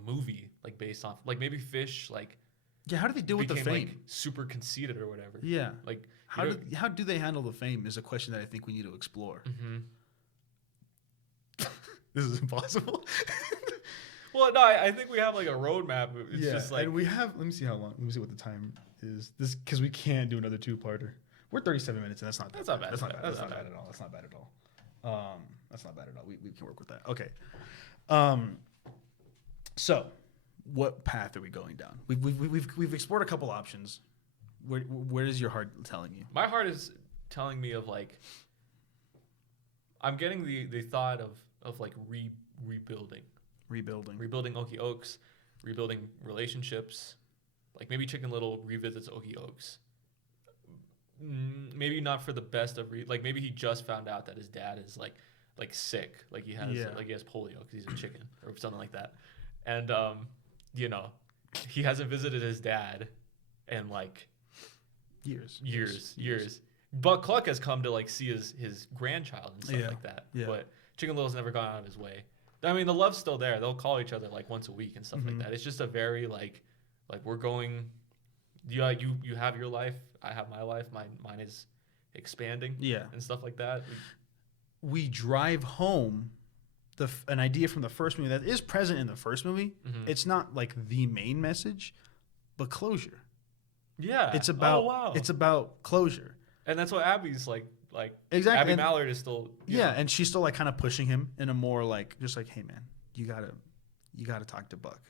movie like based on like maybe Fish like. Yeah, how do they deal with the fame? Like, super conceited or whatever. Yeah, like how do they handle the fame is a question that I think we need to explore. This is impossible. Well, no, I think we have like a roadmap. It's just like, and we have. Let me see how long. Let me see what the time is. This because we can't do another 2-parter. We're 37 minutes, and that's not bad. That's not bad at all. That's not bad at all. We can work with that. Okay. So, what path are we going down? We've explored a couple options. Where is your heart telling you? My heart is telling me of like, I'm getting the thought of like rebuilding Okie Oaks, rebuilding relationships. Like maybe Chicken Little revisits Okie Oaks. Maybe not for the best of like maybe he just found out that his dad is like sick, like he has polio because he's a chicken or something like that, and he hasn't visited his dad in like years. But Cluck has come to like see his grandchild and stuff like that. Yeah. But Chicken Little's never gone out of his way. I mean, the love's still there. They'll call each other like once a week and stuff like that. It's just a very like we're going. You have your life. I have my life. Mine is expanding. Yeah, and stuff like that. We drive home an idea from the first movie that is present in the first movie. It's not like the main message, but closure. Yeah, it's about closure. And that's what Abby's like exactly. Abby Mallard is still and she's still like kind of pushing him in a more like just like, hey man, you gotta talk to Buck.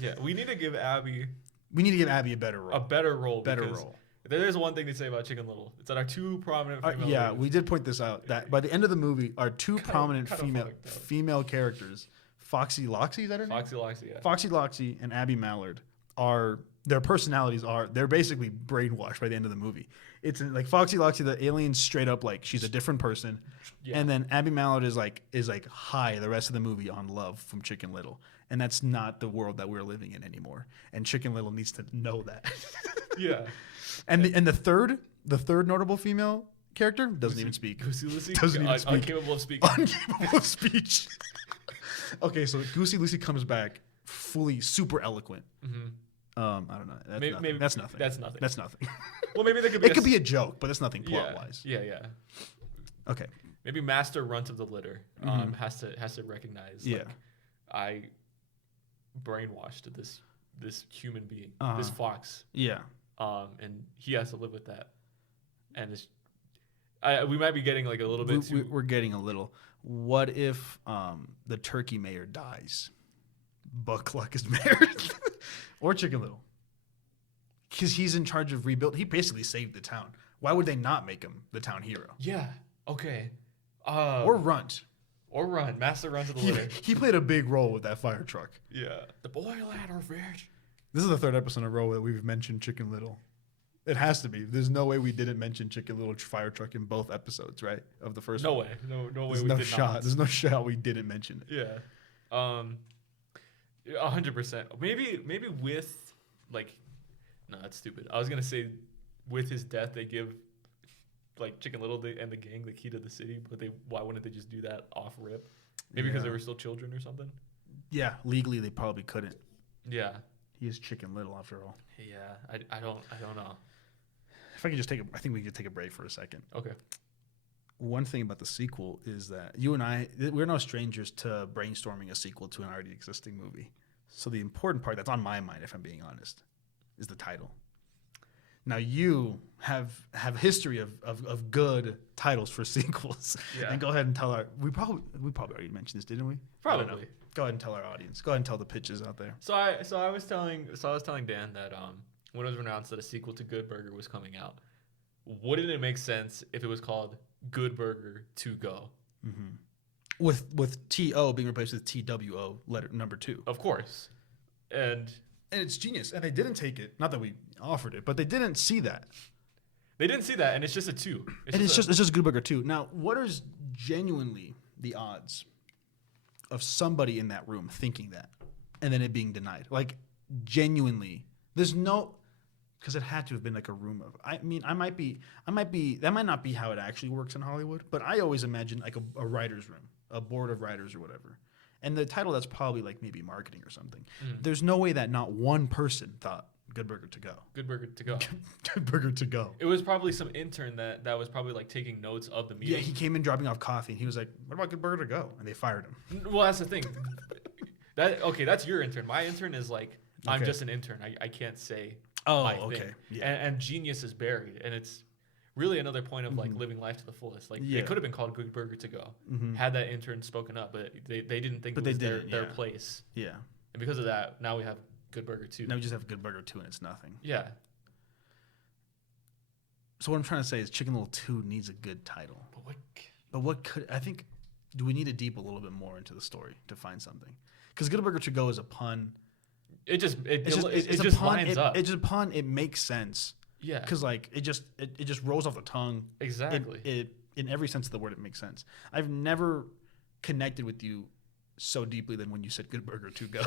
Yeah, we need to give Abby a better role. There is one thing to say about Chicken Little. It's that our two prominent female we did point this out that by the end of the movie, our two prominent female characters, Foxy Loxy, is that her name? Foxy Loxy, yeah. Foxy Loxy and Abby Mallard their personalities they're basically brainwashed by the end of the movie. It's like Foxy Loxy, the alien's straight up like she's a different person, and then Abby Mallard is like high the rest of the movie on love from Chicken Little, and that's not the world that we're living in anymore. And Chicken Little needs to know that. Yeah. And the third notable female character doesn't even speak. Goosey Lucy doesn't even speak. Incapable of speaking. Incapable of speech. Okay, so Goosey Lucy comes back fully super eloquent. I don't know. That's nothing. That's nothing. Well, maybe there could be. It could be a joke, but that's nothing plot wise. Yeah. Okay. Maybe Master Runt of the litter has to recognize. Like, I brainwashed this human being, this fox. Yeah. And he has to live with that. And we might be getting like a little bit too. We're getting a little. What if the turkey mayor dies? Buck Luck is mayor. Or Chicken Little. Because he's in charge of rebuild. He basically saved the town. Why would they not make him the town hero? Yeah. Okay. Or Runt. Master Runt of the litter. He played a big role with that fire truck. Yeah. The boil ladder fish. This is the third episode in a row that we've mentioned Chicken Little. It has to be. There's no way we didn't mention Chicken Little fire truck in both episodes, right? Of the first No one. way. No way There's we no did shot. not. There's no shot we didn't mention it. Yeah. 100%. Maybe with like, no, that's stupid. I was gonna say, with his death, they give like Chicken Little and the gang the key to the city, but why wouldn't they just do that off rip? Maybe because they were still children or something. Yeah, legally they probably couldn't. Yeah. He is Chicken Little after all. Yeah. I don't know. If I could just I think we could take a break for a second. Okay. One thing about the sequel is that you and I, we're no strangers to brainstorming a sequel to an already existing movie. So the important part that's on my mind, if I'm being honest, is the title. Now you have history of good titles for sequels. Yeah. And go ahead and tell we probably already mentioned this, didn't we? I don't know. Probably. Go ahead and tell our audience. Go ahead and tell the pitches out there. So I was telling Dan that when it was announced that a sequel to Good Burger was coming out, wouldn't it make sense if it was called Good Burger to Go? Mm-hmm. With TO being replaced with TWO letter number 2. Of course. And it's genius. And they didn't take it. Not that we offered it, but they didn't see that. They didn't see that, and it's just a 2. It's just Good Burger 2. Now, what is genuinely the odds of somebody in that room thinking that and then it being denied? Like, genuinely, there's no, because it had to have been like a room of, I mean, that might not be how it actually works in Hollywood, but I always imagine like a writer's room, a board of writers or whatever. And the title, that's probably like maybe marketing or something. Mm. There's no way that not one person thought Good Burger to Go. Good Burger to Go. Good Burger to Go. It was probably some intern that was probably like taking notes of the meeting. Yeah, he came in dropping off coffee, and he was like, "What about Good Burger to Go?" And they fired him. Well, that's the thing. That's your intern. My intern is like, I'm just an intern. I can't say my thing. Yeah. And genius is buried, and it's really another point of like living life to the fullest. Like it could have been called Good Burger to Go had that intern spoken up, but they didn't think it was their place. Yeah. And because of that, now we have Good Burger 2. Now we just have Good Burger 2 and it's nothing. Yeah. So what I'm trying to say is Chicken Little 2 needs a good title. But what could, I think, do we need to deep a little bit more into the story to find something? Because Good Burger to Go is a pun. It just lines up. It's just a pun. It makes sense. Yeah. Because like it just rolls off the tongue. Exactly. It in every sense of the word, it makes sense. I've never connected with you so deeply than when you said Good Burger to Go.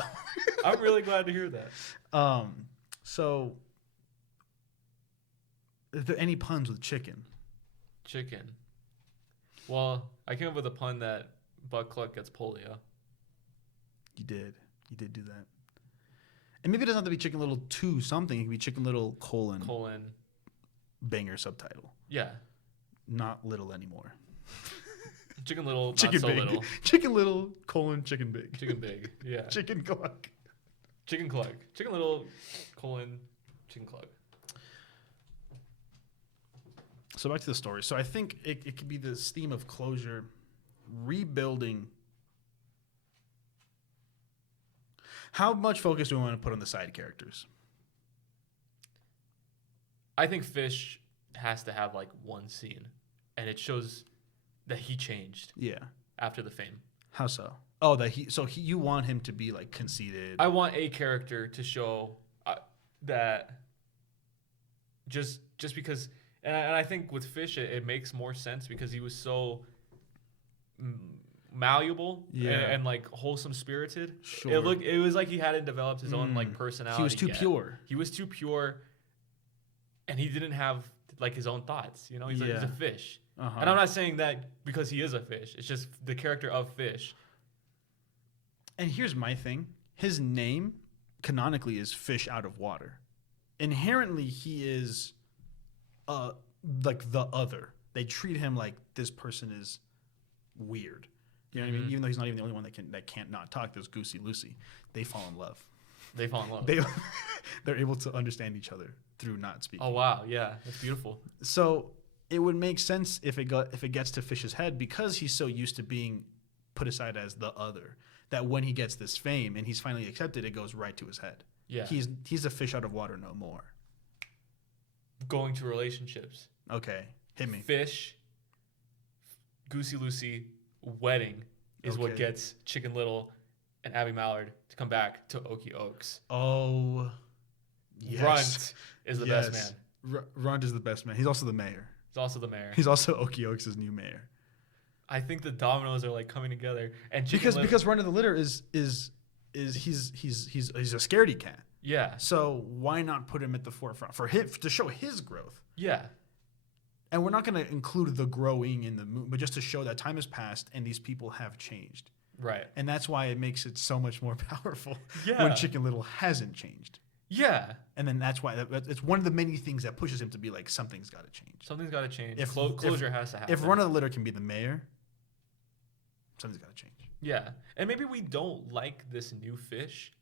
I'm really glad to hear that. So are there any puns with chicken? Chicken. Well, I came up with a pun that Butt Cluck gets polio. You did do that. And maybe it doesn't have to be Chicken Little 2 something. It could be Chicken Little : banger subtitle. Yeah. Not little anymore. Chicken Little, chicken not so big. little. Chicken Little : chicken big. Chicken big, yeah. Chicken Cluck. Chicken Cluck. Chicken Little : Chicken Cluck. So back to the story. So I think it could be this theme of closure, rebuilding. How much focus do we want to put on the side characters? I think Fish has to have like one scene, and it shows that he changed. Yeah. After the fame. How so? Oh, you want him to be like conceited. I want a character to show that just because, and I think with Fish it makes more sense because he was so malleable and like wholesome spirited. Sure. It was like he hadn't developed his own like personality. He was too pure. He was too pure, and he didn't have like his own thoughts. You know, he's a fish. Uh-huh. And I'm not saying that because he is a fish. It's just the character of Fish. And here's my thing. His name canonically is Fish Out of Water. Inherently, he is like the other. They treat him like this person is weird. You know what I mean? Even though he's not even the only one that can't not talk. There's Goosey Lucy. They fall in love. They're able to understand each other through not speaking. Oh wow, yeah, that's beautiful. So it would make sense if it gets to Fish's head because he's so used to being put aside as the other that when he gets this fame and he's finally accepted, it goes right to his head. Yeah, he's a fish out of water no more. Going to relationships. Okay, hit me. Fish, Goosey Lucy, wedding is what gets Chicken Little and Abby Mallard to come back to Okie Oaks. Oh, Yes. Runt is the best man. Runt is the best man. He's also the mayor. He's also the mayor. He's also Okie new mayor. I think the dominoes are like coming together, and because Run of the Litter is he's a scaredy cat. Yeah. So why not put him at the forefront for him to show his growth? Yeah. And we're not going to include the growing in the movie, but just to show that time has passed and these people have changed. Right. And that's why it makes it so much more powerful Yeah. when Chicken Little hasn't changed. Yeah. And then that's why it's one of the many things that pushes him to be like, something's got to change. Something's got to change. If Closure has to happen. If Run of the Litter can be the mayor, something's got to change. Yeah. And maybe we don't like this new Fish,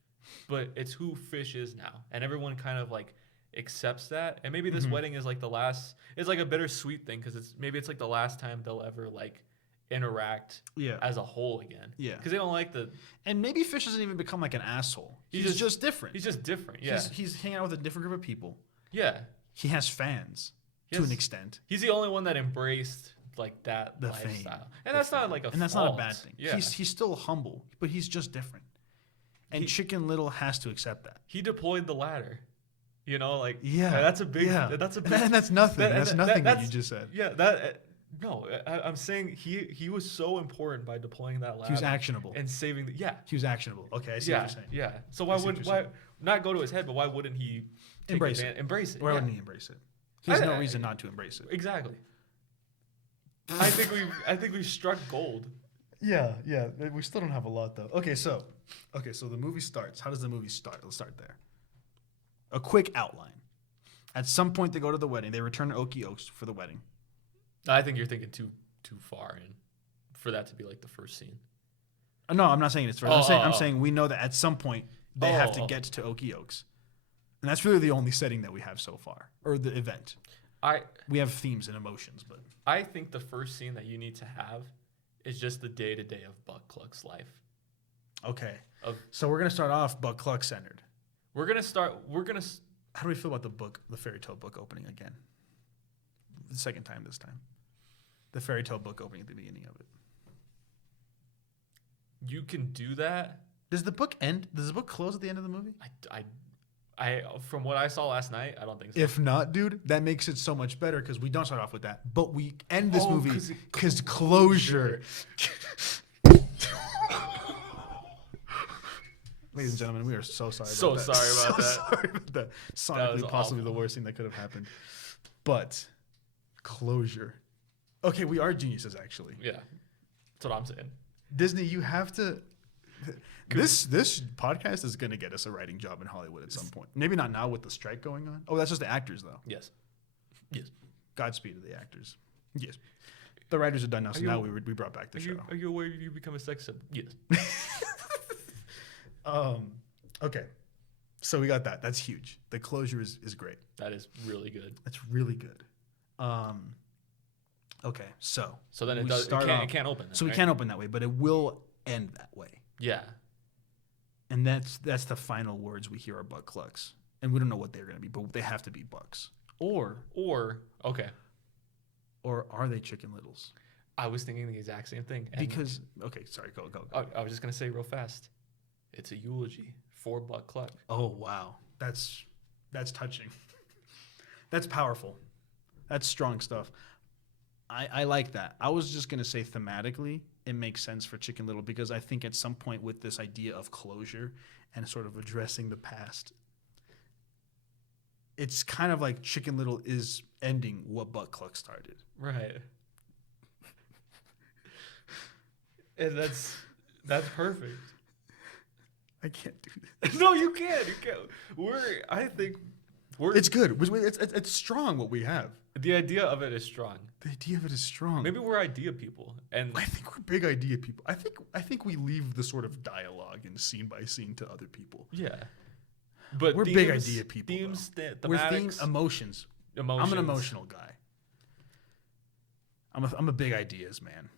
but it's who Fish is now. And everyone kind of like accepts that. And maybe this wedding is like the last, it's like a bittersweet thing because it's like the last time they'll ever like interact as a whole again. Yeah. Because they don't like the... And maybe Fish doesn't even become like an asshole. He's just different. He's just different, yeah. He's hanging out with a different group of people. Yeah. He has fans to an extent. He's the only one that embraced like that the lifestyle. fame. And that's not like a And that's fault. not a bad thing. Yeah. He's still humble, but he's just different. And Chicken Little has to accept that. He deployed the ladder. You know, like that's a big and that's nothing. That's nothing that you just said. Yeah, no, I'm saying he was so important by deploying that ladder. He was actionable. And saving the He was actionable. Okay, I see what you're saying. Yeah. So why not go to his head, but why wouldn't he embrace it? Embrace it. Why wouldn't he embrace it? He has no reason not to embrace it. Exactly. I think we've struck gold. Yeah. We still don't have a lot though. Okay, so the movie starts. How does the movie start? Let's start there. A quick outline. At some point, they go to the wedding. They return to Okie Oaks for the wedding. I think you're thinking too far in for that to be like the first scene. No, I'm not saying it's first. I'm saying we know that at some point they have to get to Okie Oaks, and that's really the only setting that we have so far, or the event. We have themes and emotions, but I think the first scene that you need to have is just the day to day of Buck Cluck's life. Okay. So we're gonna start off Buck Cluck centered. We're gonna. How do we feel about the fairy tale book opening again? The second time this time. The fairy tale book opening at the beginning of it. You can do that. Does the book end? Does the book close at the end of the movie? I from what I saw last night, I don't think so. If not, dude, that makes it so much better because we don't start off with that, but we end this movie because closure. Ladies and gentlemen, we are so sorry about that. Sorry about that. Sorry about that. Sonically, possibly awful. the worst thing that could have happened. But closure. Okay, we are geniuses, actually. Yeah, that's what I'm saying. Disney, you have to. This podcast is gonna get us a writing job in Hollywood at some point. Maybe not now with the strike going on. Oh, that's just the actors, though. Yes. Godspeed to the actors. Yes. The writers are done now, so now we brought back the show. Are you aware you become a sex symbol? Yes. Okay. So we got that. That's huge. The closure is great. That is really good. That's really good. Okay. So then it can't open. Then, so we can't open that way, but it will end that way. Yeah. And that's the final words we hear are Buck Clucks. And we don't know what they're going to be, but they have to be Bucks. Or are they Chicken Littles? I was thinking the exact same thing. Because, okay, sorry, go. I was just going to say real fast. It's a eulogy for Buck Cluck. Oh, wow. That's touching. That's powerful. That's strong stuff. I like that. I was just going to say thematically, it makes sense for Chicken Little because I think at some point with this idea of closure and sort of addressing the past, it's kind of like Chicken Little is ending what Buck Cluck started. Right. And that's perfect. I can't do this. No, you can't. You can't. I think it's good. It's strong what we have. The idea of it is strong. The idea of it is strong. Maybe we're idea people, and I think we're big idea people. I think we leave the sort of dialogue and scene by scene to other people. Yeah, but we're big idea people. Themes, we're emotions. I'm an emotional guy. I'm a big ideas man.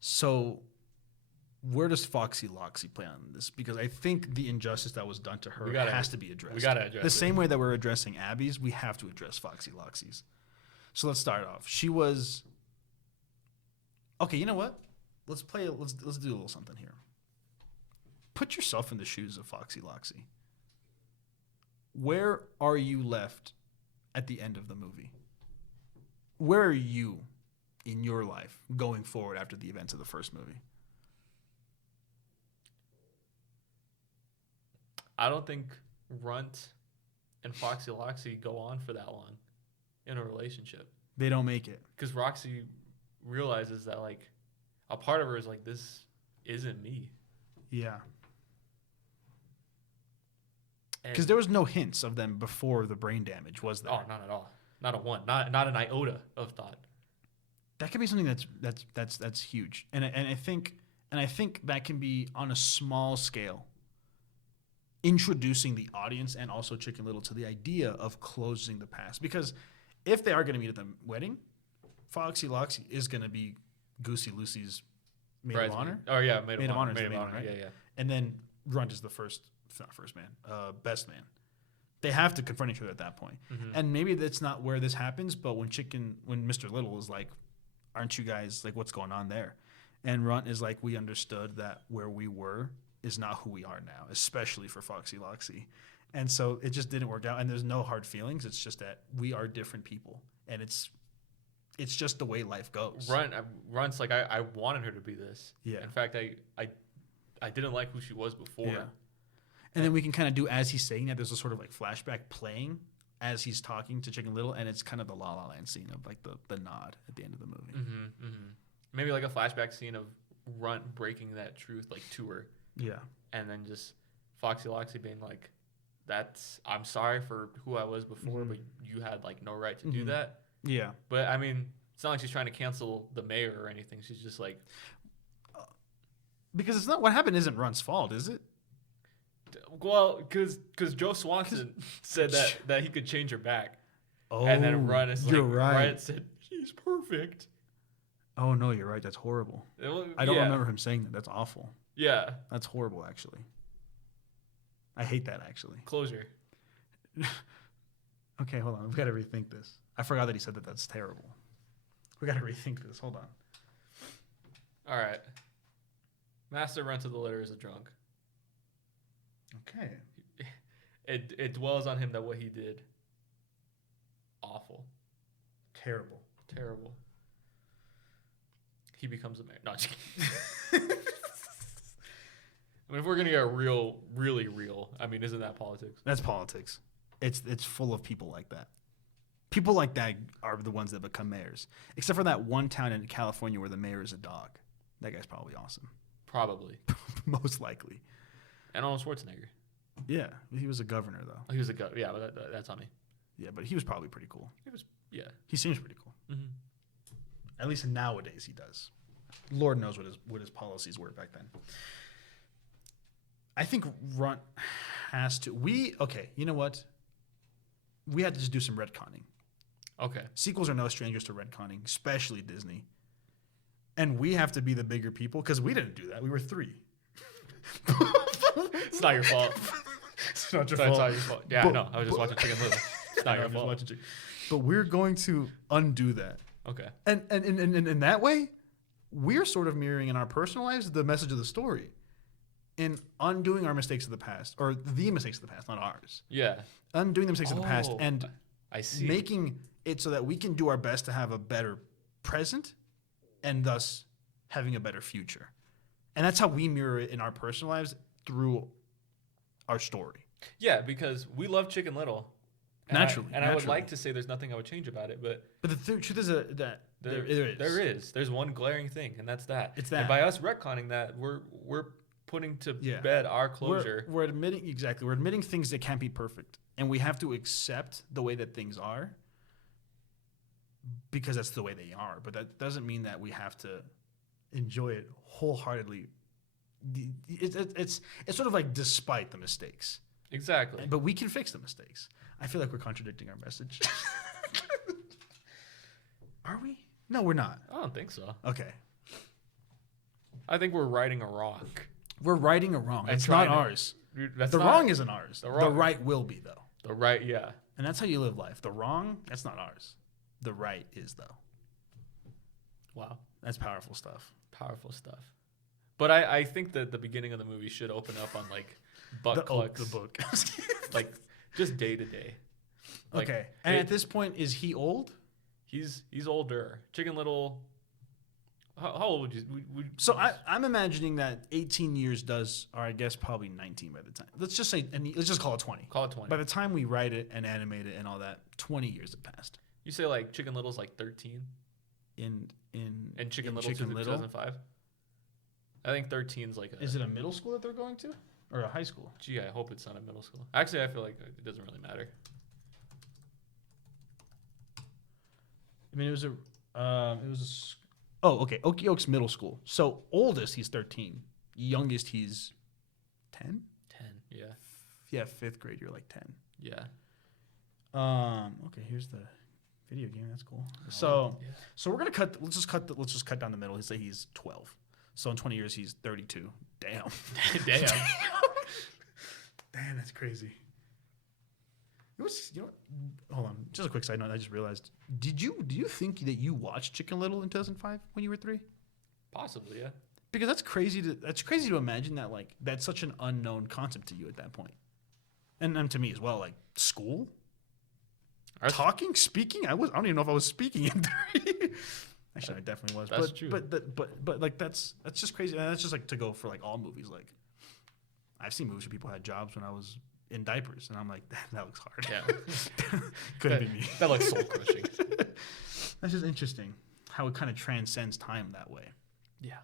So, where does Foxy Loxy play on this? Because I think the injustice that was done to her has to be addressed. We gotta address the same way that we're addressing Abby's. We have to address Foxy Loxy's. So let's start off. She was okay. You know what? Let's do a little something here. Put yourself in the shoes of Foxy Loxy. where are you left at the end of the movie? Where are you in your life going forward after the events of the first movie? I don't think Runt and Foxy Loxy go on for that long in a relationship. They don't make it. Because Roxy realizes that, like, a part of her is like, this isn't me. Yeah. Because there was no hints of them before the brain damage, was there? Oh, not at all. Not a one. Not an iota of thought. That could be something that's huge, and I think that can be on a small scale. Introducing the audience and also Chicken Little to the idea of closing the past, because if they are going to meet at the wedding, Foxy Loxy is going to be Goosey Lucy's maid of honor. Oh yeah, maid of honor. Maid of honor, right? Yeah, yeah. And then Runt is the best man. They have to confront each other at that point. Mm-hmm. And maybe that's not where this happens, but when Mr. Little is like, aren't you guys, like, what's going on there? And Runt is like, we understood that where we were is not who we are now, especially for Foxy Loxy. And so it just didn't work out. And there's no hard feelings. It's just that we are different people. And it's just the way life goes. Runt's like, I wanted her to be this. Yeah. In fact, I didn't like who she was before. Yeah. And then we can kind of do, as he's saying that, there's a sort of like flashback playing as he's talking to Chicken Little, and it's kind of the La La Land scene of like the nod at the end of the movie. Mm-hmm, mm-hmm. Maybe like a flashback scene of Runt breaking that truth like to her. Yeah. And then just Foxy Loxy being like, I'm sorry for who I was before, but you had like no right to do that. Yeah. But I mean, it's not like she's trying to cancel the mayor or anything. She's just like, because it's not, what happened isn't Runt's fault, is it? well, because Joe Swanson said that he could change her back. Oh, and then Runt is like, you're right. Runt said, she's perfect. Oh, no, you're right. That's horrible. I don't remember him saying that. That's awful. Yeah. That's horrible, actually. I hate that, actually. Closure. Okay, hold on. We've got to rethink this. I forgot that he said that. That's terrible. We got to rethink this. Hold on. All right. Master Runt of the litter is a drunk. Okay. It dwells on him that what he did, awful. Terrible. Terrible. He becomes a mayor. No, just kidding. I mean, if we're going to get really real, I mean, isn't that politics? That's politics. It's full of people like that. People like that are the ones that become mayors. Except for that one town in California where the mayor is a dog. That guy's probably awesome. Probably. Most likely. And Arnold Schwarzenegger. Yeah, he was a governor, though. Oh, he was a governor. Yeah, but that's on me. Yeah, but he was probably pretty cool. He was, yeah. He seems pretty cool. Mm-hmm. At least nowadays he does. Lord knows what his policies were back then. I think Runt has to. Okay, you know what? We had to just do some retconning. Okay. Sequels are no strangers to retconning, especially Disney. And we have to be the bigger people because we didn't do that. We were 3. It's not your fault. It's not your It's fault. not your fault. Yeah, no, I was just watching Chicken Little. It's not your fault. But we're going to undo that. Okay. And in that way, we're sort of mirroring in our personal lives the message of the story. In undoing our mistakes of the past, or the mistakes of the past, not ours. Yeah. Undoing the mistakes of the past and I see. Making it so that we can do our best to have a better present and thus having a better future. And that's how we mirror it in our personal lives through our story. Yeah, because we love Chicken Little. Naturally. I would like to say there's nothing I would change about it, but the truth is that there is. There is. There's one glaring thing, and that's that. It's that. And by us retconning that, we're putting to bed our closure. We're admitting things that can't be perfect, and we have to accept the way that things are because that's the way they are. But that doesn't mean that we have to enjoy it wholeheartedly. It's sort of like despite the mistakes. Exactly. But we can fix the mistakes. I feel like we're contradicting our message. Are we? No, we're not. I don't think so. Okay. I think we're righting a wrong. We're righting a wrong. It's not ours. The wrong isn't ours. The right will be, though. The right, yeah. And that's how you live life. The wrong, that's not ours. The right is, though. Wow. That's powerful stuff. Powerful stuff. But I think that the beginning of the movie should open up on, like, butt clucks. The book. Like, Just day to day. Like, Okay. And at this point, is he old? He's older. Chicken Little. How old would you? So I'm imagining that 18 years does, or I guess probably 19 by the time. Let's just say, and let's just call it 20. Call it 20. By the time we write it and animate it and all that, 20 years have passed. You say like Chicken Little's like 13. And Chicken in Little Chicken Little? 2005. I think 13's like a. Is it a middle school that they're going to, or a high school? Gee, I hope it's not a middle school. Actually, I feel like it doesn't really matter. I mean, it was oh, okay, Okie Oaks Middle School. So oldest he's 13, youngest he's 10. 10. Yeah. Yeah, 5th grade. You're like 10. Yeah. Okay, here's the video game. That's cool. So we're gonna cut. Let's just cut down the middle. Let's say he's 12. So in 20 years he's 32. Damn. Damn. Damn, that's crazy. You know what? Hold on. Just a quick side note. I just realized. Do you think that you watched Chicken Little in 2005 when you were 3? Possibly, yeah. Because that's crazy to imagine that like that's such an unknown concept to you at that point. And to me as well, like school. Speaking. I don't even know if I was speaking in 3. Actually, I definitely was. That's true. But like that's just crazy. And that's just like to go for like all movies. Like I've seen movies where people had jobs when I was in diapers, and I'm like, that looks hard. Yeah. Couldn't be me. That looks soul crushing. That's just interesting how it kind of transcends time that way. Yeah.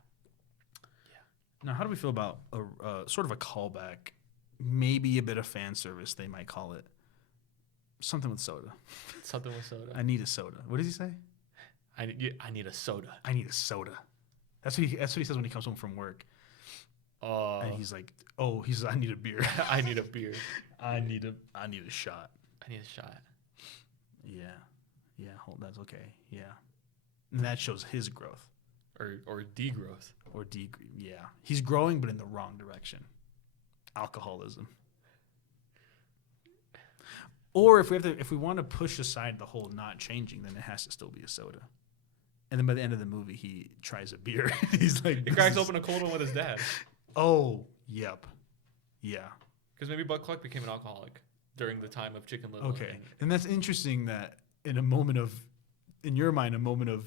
Now, how do we feel about a sort of a callback, maybe a bit of fan service, they might call it? Something with soda. Something with soda. I need a soda. What does he say? I need a soda. I need a soda. That's what he says when he comes home from work. And he's like, I need a beer. I need a beer. I need a shot. I need a shot. Yeah. That's okay. Yeah. And that shows his growth. Or degrowth. Yeah. He's growing, but in the wrong direction. Alcoholism. Or if we want to push aside the whole not changing, then it has to still be a soda. And then by the end of the movie, he tries a beer. He's like, he cracks open a cold one with his dad. Oh, yep. Yeah. Because maybe Buck Cluck became an alcoholic during the time of Chicken Little. Okay. And that's interesting that in your mind, a moment of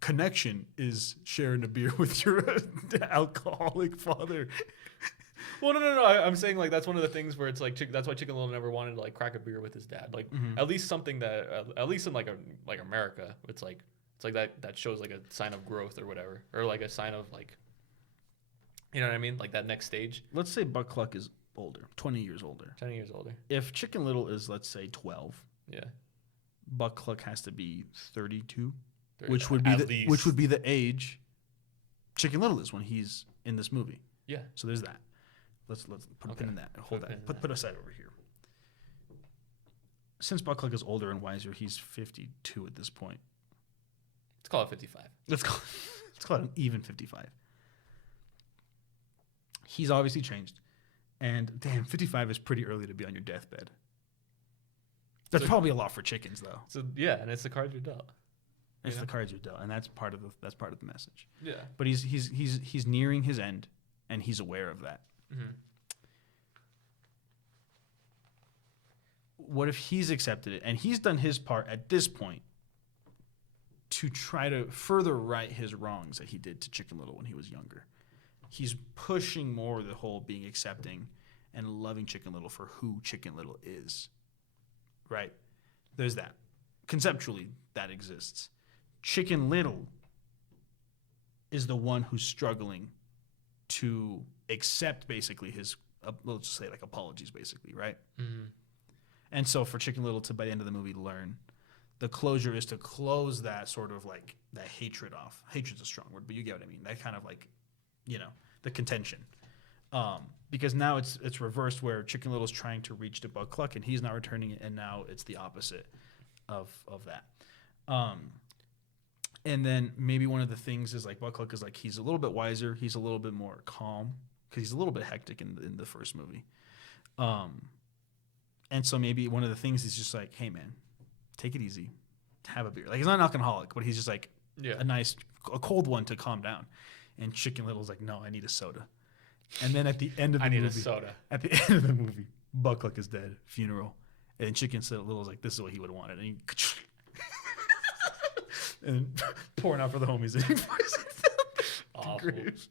connection is sharing a beer with your alcoholic father. Well, no. I'm saying like that's one of the things where it's like that's why Chicken Little never wanted to like crack a beer with his dad. Like at least something that at least in like America, it's like that shows like a sign of growth or whatever, or like a sign of like, you know what I mean, like that next stage. Let's say Buck Cluck is older, 20 years older. 20 years older. If Chicken Little is, let's say, 12, yeah, Buck Cluck has to be 32, 30, which would be the age Chicken Little is when he's in this movie. Yeah. So there's that. Let's put a pin in that. Hold that. Put aside over here. Since Buck Cluck is older and wiser, he's 52 at this point. Let's call it 55. Let's call it an even 55. He's obviously changed. And damn, 55 is pretty early to be on your deathbed. That's probably a lot for chickens, though. So yeah, and it's the cards you're dealt. It's the cards you're dealt, and that's part of the message. Yeah. But he's nearing his end, and he's aware of that. Mm-hmm. What if he's accepted it, and he's done his part at this point to try to further right his wrongs that he did to Chicken Little when he was younger? He's pushing more the whole being accepting and loving Chicken Little for who Chicken Little is. Right? There's that. Conceptually, that exists. Chicken Little is the one who's struggling to accept basically his, let's just say like apologies basically, right? Mm-hmm. And so for Chicken Little to, by the end of the movie, learn, the closure is to close that sort of like, that hatred off. Hatred's a strong word, but you get what I mean. That kind of like, the contention. Because now it's reversed where Chicken Little's trying to reach to Buck Cluck and he's not returning it, and now it's the opposite of that. And then maybe one of the things is like Buck Cluck is like, he's a little bit wiser, he's a little bit more calm, because he's a little bit hectic in the first movie. And so maybe one of the things is just like, hey man, take it easy, have a beer. Like he's not an alcoholic, but he's just like a cold one to calm down. And Chicken Little's like, no, I need a soda. And then at the end of the movie, I need a soda. At the end of the movie, Buck Cluck is dead. Funeral. And Chicken Little's like, this is what he would have wanted. And he and pouring out for the homies. And he pours Awful. graves.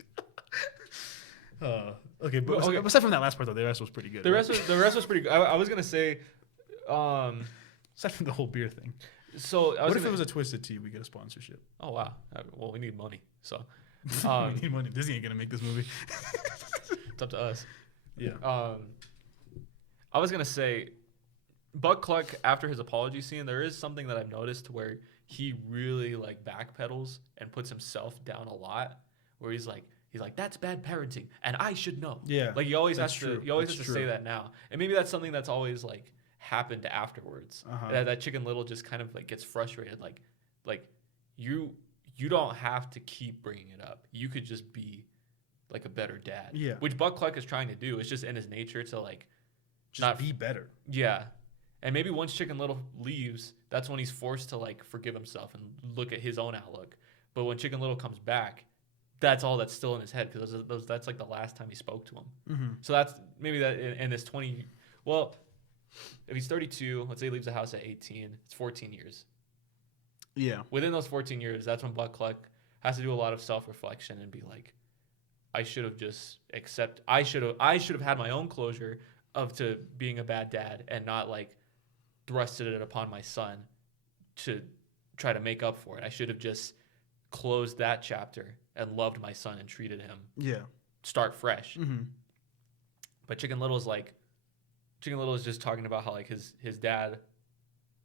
Okay, but aside from that last part though, the rest was pretty good. The rest was pretty good. I was gonna say, aside from the whole beer thing. So What if it was a Twisted Tea? We get a sponsorship. Oh wow. Well, we need money, so We need money. Disney ain't gonna make this movie. it's up to us. Yeah. I was gonna say, Buck Cluck after his apology scene, there is something that I've noticed where he really like backpedals and puts himself down a lot. Where he's like, that's bad parenting, and I should know. Yeah. Like he always has true. to. He always That's has to true. say that now, and maybe that's something that's always like happened afterwards. That Chicken Little just kind of like gets frustrated. Like you don't have to keep bringing it up. You could just be like a better dad. Yeah. Which Buck Cluck is trying to do. It's just in his nature to like Just be better. Yeah. And maybe once Chicken Little leaves, that's when he's forced to like forgive himself and look at his own outlook. But when Chicken Little comes back, that's all that's still in his head because that's like the last time he spoke to him. Mm-hmm. So that's maybe that in this 20. Well, if he's 32, let's say he leaves the house at 18, it's 14 years. Yeah. Within those 14 years, that's when Buck Cluck has to do a lot of self-reflection and be like, I should have just I should have had my own closure to being a bad dad and not like thrusted it upon my son to try to make up for it. I should have just closed that chapter and loved my son and treated him. Yeah. Start fresh. Mm-hmm. But Chicken Little is just talking about how like his dad,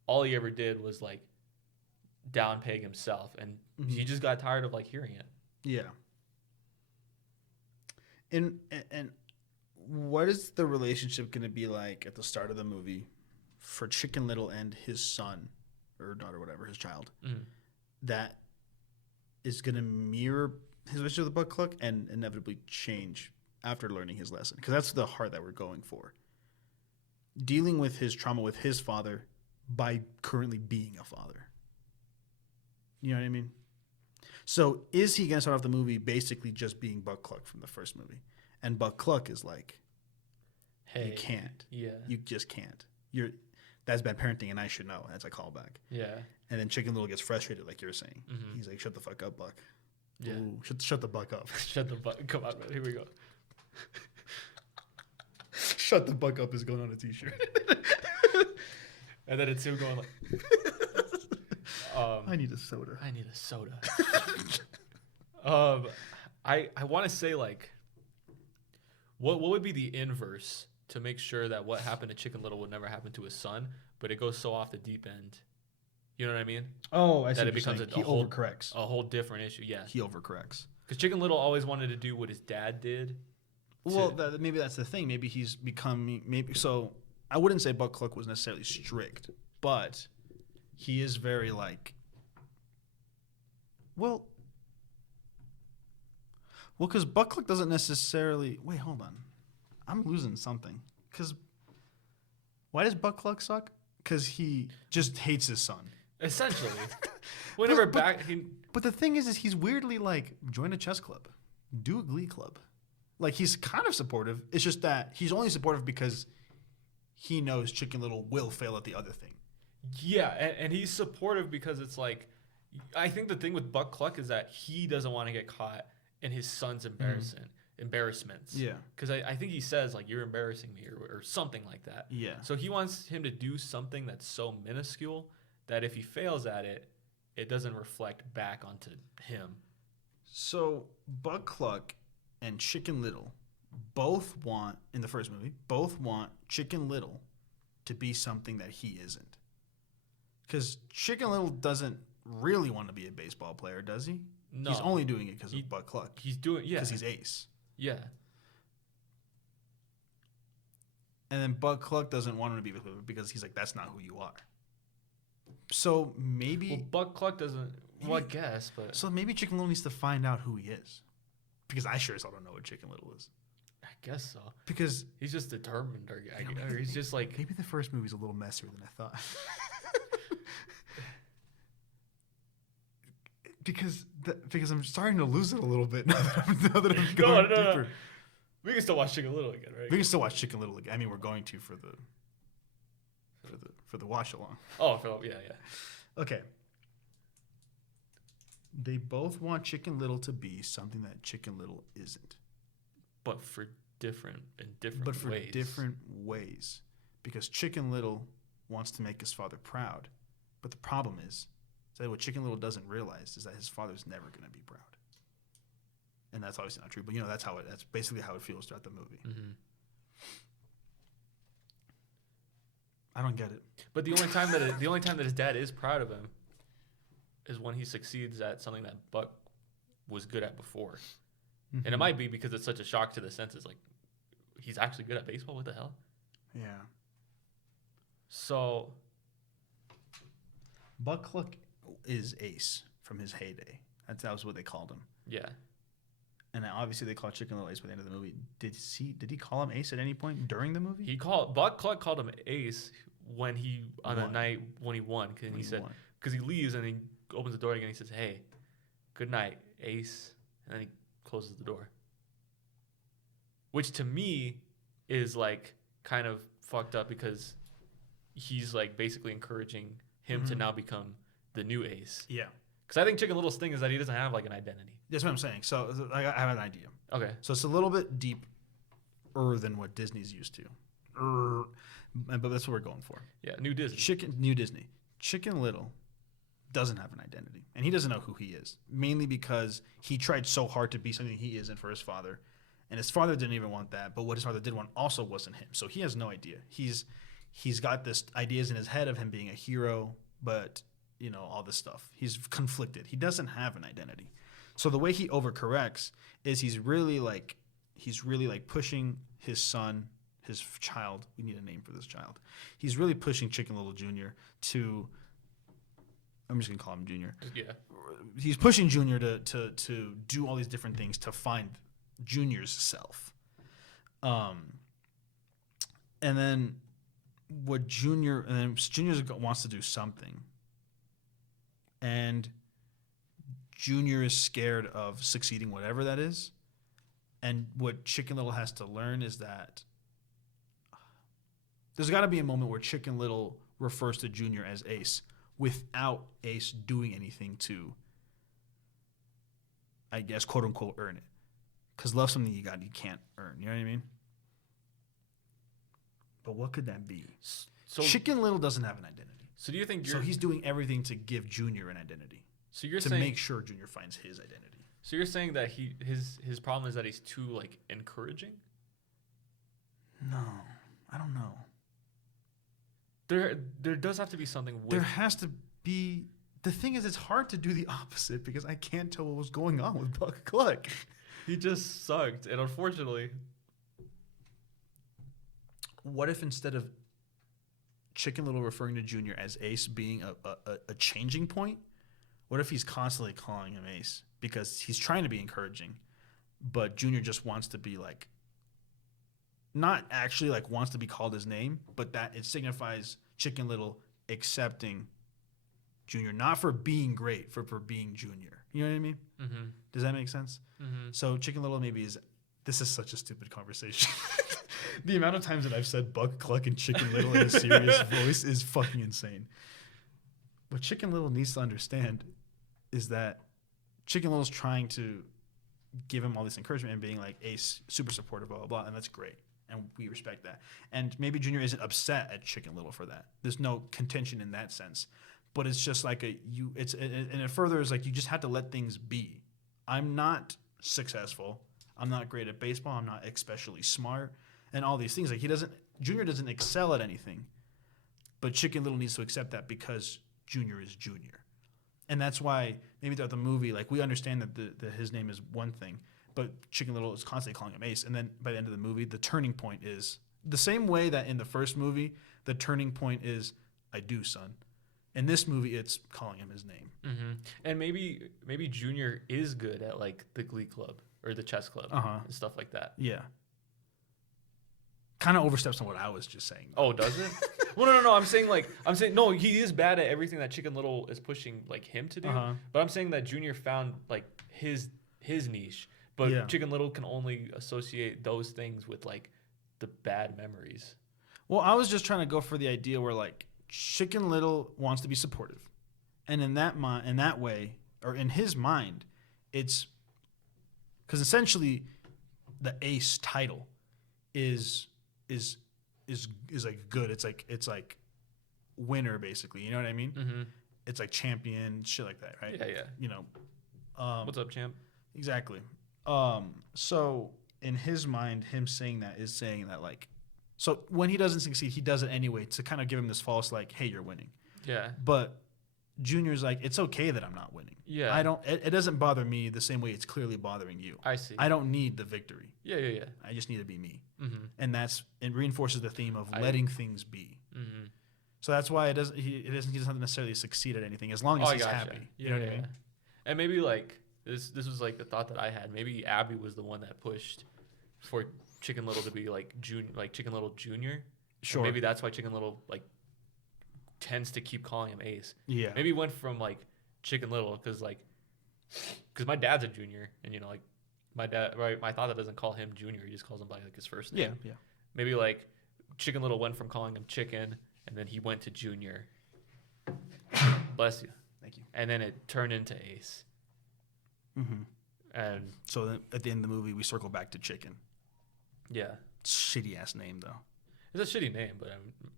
all he ever did was like down peg himself, and he just got tired of like hearing it. Yeah. And what is the relationship going to be like at the start of the movie for Chicken Little and his son or daughter, whatever, his child, that is going to mirror his relationship with Buck Cluck and inevitably change after learning his lesson? Because that's the heart that we're going for. Dealing with his trauma with his father by currently being a father. You know what I mean? So is he going to start off the movie basically just being Buck Cluck from the first movie? And Buck Cluck is like, Hey, you can't. Yeah. You just can't. That's bad parenting, and I should know. That's a callback. Yeah. And then Chicken Little gets frustrated, like you're saying. Mm-hmm. He's like, shut the fuck up, Buck. Yeah. Ooh, shut the buck up. Shut the fuck. Come on, man. Here we go. Shut the buck up is going on a t-shirt. And then it's him going like, I need a soda. I need a soda. I want to say like, what would be the inverse to make sure that what happened to Chicken Little would never happen to his son, but it goes so off the deep end? You know what I mean? Oh, I see. That That it becomes he overcorrects. A whole different issue. Yeah. He overcorrects. Because Chicken Little always wanted to do what his dad did. Well, maybe that's the thing. Maybe he's becoming so. I wouldn't say Buck Cluck was necessarily strict, but he is very like. Well, because Buck Cluck doesn't necessarily. Wait, hold on. I'm losing something. Because why does Buck Cluck suck? Because he just hates his son. Essentially. But the thing is he's weirdly like, join a chess club, do a glee club. Like, he's kind of supportive. It's just that he's only supportive because he knows Chicken Little will fail at the other thing. Yeah, and he's supportive because it's like, I think the thing with Buck Cluck is that he doesn't want to get caught in his son's embarrassments. Yeah. Because I think he says, like, you're embarrassing me or something like that. Yeah. So he wants him to do something that's so minuscule that if he fails at it, it doesn't reflect back onto him. So Buck Cluck and Chicken Little both want, in the first movie, Chicken Little to be something that he isn't. Because Chicken Little doesn't really want to be a baseball player, does he? No. He's only doing it because of Buck Cluck. He's doing, yeah. Because he's ace. Yeah. And then Buck Cluck doesn't want him to be with him because he's like, that's not who you are. So maybe... Well, Buck Cluck doesn't... Well, I guess, but... So maybe Chicken Little needs to find out who he is. Because I sure as hell don't know what Chicken Little is. I guess so. Because... He's just determined, or he's just like... Maybe the first movie's a little messier than I thought. because I'm starting to lose it a little bit now that I'm going deeper. We can still watch Chicken Little again, right? We can still watch Chicken Little again. I mean, we're going to for the watch along. Oh, yeah. Okay. They both want Chicken Little to be something that Chicken Little isn't. But for different ways. Because Chicken Little wants to make his father proud. But the problem is that what Chicken Little doesn't realize is that his father's never going to be proud. And that's obviously not true, but that's basically how it feels throughout the movie. Mm-hmm. I don't get it. But the only time that his dad is proud of him is when he succeeds at something that Buck was good at before. Mm-hmm. And it might be because it's such a shock to the senses. Like, he's actually good at baseball? What the hell? Yeah. So Buck Cluck is Ace from his heyday. That was what they called him. Yeah. And obviously they called Chicken Little Ace by the end of the movie. Did he call him Ace at any point during the movie? Buck Cluck called him Ace when he the night when he won, because he said, because he leaves and he opens the door again. And he says, "Hey, good night, Ace," and then he closes the door. Which to me is like kind of fucked up, because he's like basically encouraging him to now become the new Ace. Yeah. Because I think Chicken Little's thing is that he doesn't have like an identity. That's what I'm saying. So I have an idea. Okay. So it's a little bit deeper than what Disney's used to. But that's what we're going for. Yeah, new Disney. New Disney. Chicken Little doesn't have an identity. And he doesn't know who he is. Mainly because he tried so hard to be something he isn't for his father. And his father didn't even want that. But what his father did want also wasn't him. So he has no idea. He's got this ideas in his head of him being a hero, but all this stuff. He's conflicted. He doesn't have an identity. So the way he overcorrects is he's really like pushing his son, his child. We need a name for this child. He's really pushing Chicken Little Jr. to. I'm just gonna call him Junior. Yeah. He's pushing Junior to do all these different things to find Junior's self. And then Junior wants to do something. And Junior is scared of succeeding, whatever that is. And what Chicken Little has to learn is that there's got to be a moment where Chicken Little refers to Junior as Ace without Ace doing anything to, I guess, quote unquote, earn it. Because love's something you can't earn. You know what I mean? But what could that be? So Chicken Little doesn't have an identity. So do you think he's doing everything to give Junior an identity? So you're to saying, make sure Junior finds his identity. So you're saying that his problem is that he's too like encouraging? No, I don't know. There does have to be something with. There has to be. The thing is, it's hard to do the opposite because I can't tell what was going on with Buck Cluck. He just sucked, and unfortunately. What if instead of Chicken Little referring to Junior as Ace being a changing point, what if he's constantly calling him Ace because he's trying to be encouraging, but Junior just wants to be like, not actually like wants to be called his name, but that it signifies Chicken Little accepting Junior, not for being great, for being Junior. You know what I mean? Mm-hmm. Does that make sense? Mm-hmm. So Chicken Little maybe is. This is such a stupid conversation. The amount of times that I've said Buck Cluck and Chicken Little in a serious voice is fucking insane. What Chicken Little needs to understand is that Chicken Little's trying to give him all this encouragement and being like, Ace, super supportive, blah, blah, blah, and that's great. And we respect that. And maybe Junior isn't upset at Chicken Little for that. There's no contention in that sense. But it's just like and it further is like you just have to let things be. I'm not successful. I'm not great at baseball. I'm not especially smart. And all these things. Like Junior doesn't excel at anything. But Chicken Little needs to accept that because Junior is Junior. And that's why maybe throughout the movie, like we understand that his name is one thing, but Chicken Little is constantly calling him Ace. And then by the end of the movie, the turning point is the same way that in the first movie, the turning point is, I do, son. In this movie, it's calling him his name. Mm-hmm. And maybe Junior is good at like the Glee Club or the chess club and stuff like that. Yeah. Kind of oversteps on what I was just saying. Oh, does it? Well, no. I'm saying no. He is bad at everything that Chicken Little is pushing like him to do. But I'm saying that Junior found like his niche But Yeah. Chicken Little can only associate those things with like the bad memories. Well, I was just trying to go for the idea where like Chicken Little wants to be supportive, and in that way, or in his mind, it's because essentially the ace title is like good. It's like winner basically. You know what I mean? Mm-hmm. It's like champion shit like that, right? Yeah, yeah. You know. What's up, champ? Exactly. So in his mind, him saying that is saying that like, so when he doesn't succeed, he does it anyway to kind of give him this false like, hey, you're winning. Yeah. But Junior's like, it's okay that I'm not winning. Yeah. I don't. It doesn't bother me the same way it's clearly bothering you. I see. I don't need the victory. Yeah, yeah, yeah. I just need to be me. Mm-hmm. And it reinforces the theme of letting things be. Mm-hmm. So that's why he doesn't necessarily succeed at anything as long as he's happy. Yeah, You know what I mean? And maybe like this was like the thought that I had. Maybe Abby was the one that pushed for Chicken Little to be like Chicken Little Junior. Sure. And maybe that's why Chicken Little like tends to keep calling him Ace. Yeah. Maybe he went from like Chicken Little because my dad's a junior, and you know like my dad, right? My father doesn't call him Junior; he just calls him by like his first name. Yeah. Maybe like Chicken Little went from calling him Chicken, and then he went to Junior. Bless you. Thank you. And then it turned into Ace. Mm-hmm. And So then at the end of the movie, we circle back to Chicken. yeah, Shitty ass name though. it's a shitty name, but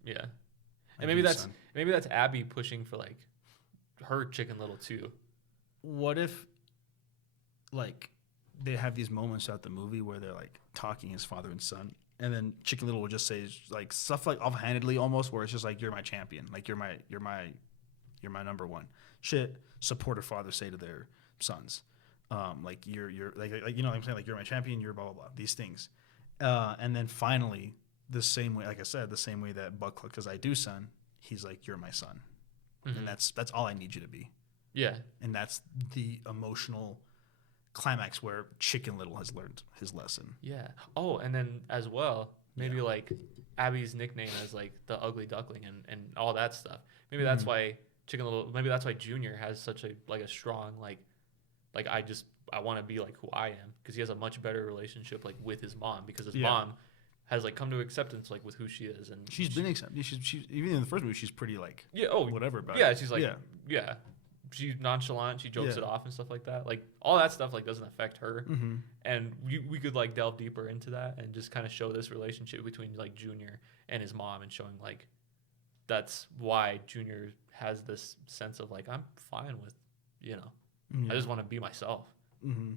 yeah. I And maybe do, that's son. Abby pushing for like her Chicken Little too. What if, like, they have these moments throughout the movie where they're like talking as father and son, and then Chicken Little will just say like stuff like offhandedly almost, where it's just like, "You're my champion, like you're my number one." Shit, supportive fathers say to their sons, like you're like you know what I'm saying, like you're my champion, you're blah blah blah. These things, and then finally, the same way, like I said, the same way that Buck Cluck says, "I do, son." He's like, "You're my son," Mm-hmm. and that's all I need you to be. Yeah. And that's the emotional climax where Chicken Little has learned his lesson. Yeah. Oh, and then as well, maybe Yeah. like Abby's nickname as like the ugly duckling and all that stuff. Maybe that's why Chicken Little. Maybe that's why Junior has such a strong like I want to be like who I am, because he has a much better relationship like with his mom, because his mom has like come to acceptance like with who she is, and She's been accepted. She's even in the first movie, she's pretty like whatever about yeah, it. she's like yeah. She's nonchalant. She jokes it off and stuff like that. Like all that stuff like doesn't affect her. Mm-hmm. And we could like delve deeper into that and just kind of show this relationship between like Junior and his mom, and showing like that's why Junior has this sense of like, I'm fine with, you know, I just want to be myself. Mm-hmm.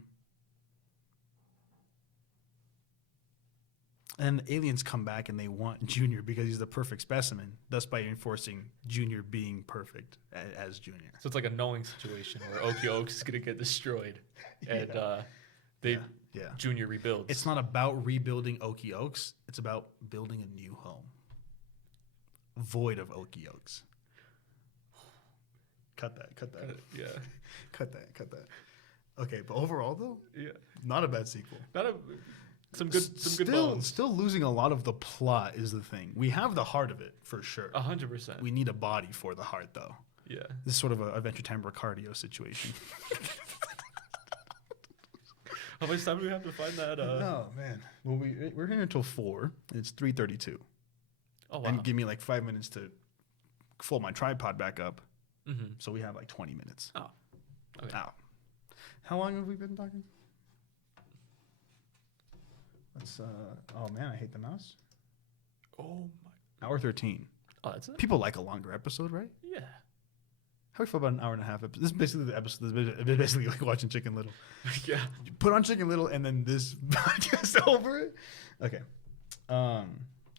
And the aliens come back and they want Junior because he's the perfect specimen, thus by enforcing Junior being perfect as Junior. So it's like a knowing situation where Okie Oaks is gonna get destroyed, and Junior rebuilds. It's not about rebuilding Okie Oaks. It's about building a new home, void of Okie Oaks. Cut that. Yeah. Cut that. Okay, but overall though, Yeah. not a bad sequel. Some good bones. Still losing a lot of the plot is the thing. We have the heart of it for sure. 100%. We need a body for the heart though. Yeah. This is sort of a Adventure Time cardio situation. How much time do we have to find that? Oh man. Well, we're here until 4. And it's 3:32. Oh wow. And give me like 5 minutes to fold my tripod back up. Mm-hmm. So we have like 20 minutes. Oh. Okay. Ow. How long have we been talking? Let's. Oh man, I hate the mouse. Oh my. Hour 13. Oh, that's it. People like a longer episode, right? Yeah. How do you feel about an hour and a half episode? This is basically the episode. This is basically like watching Chicken Little. Yeah. You put on Chicken Little and then this podcast over it. Okay.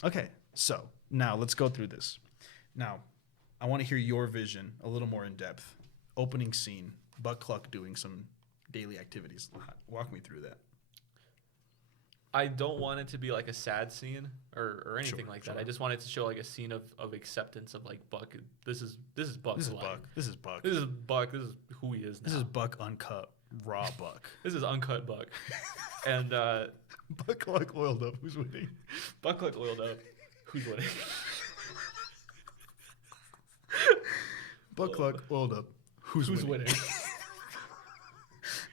Okay. So now let's go through this. Now, I want to hear your vision a little more in depth. Opening scene. Buck Cluck doing some daily activities. Walk me through that. I don't want it to be like a sad scene or anything like that. I just want it to show like a scene of acceptance of like Buck. This is Buck's life. Buck. This is Buck. This is Buck. This is who he is now. This is Buck uncut, raw Buck. This is uncut Buck. And Buck Cluck oiled up. Who's winning? Buck Cluck oiled up. Who's winning? Buck Cluck oiled up. Who's winning?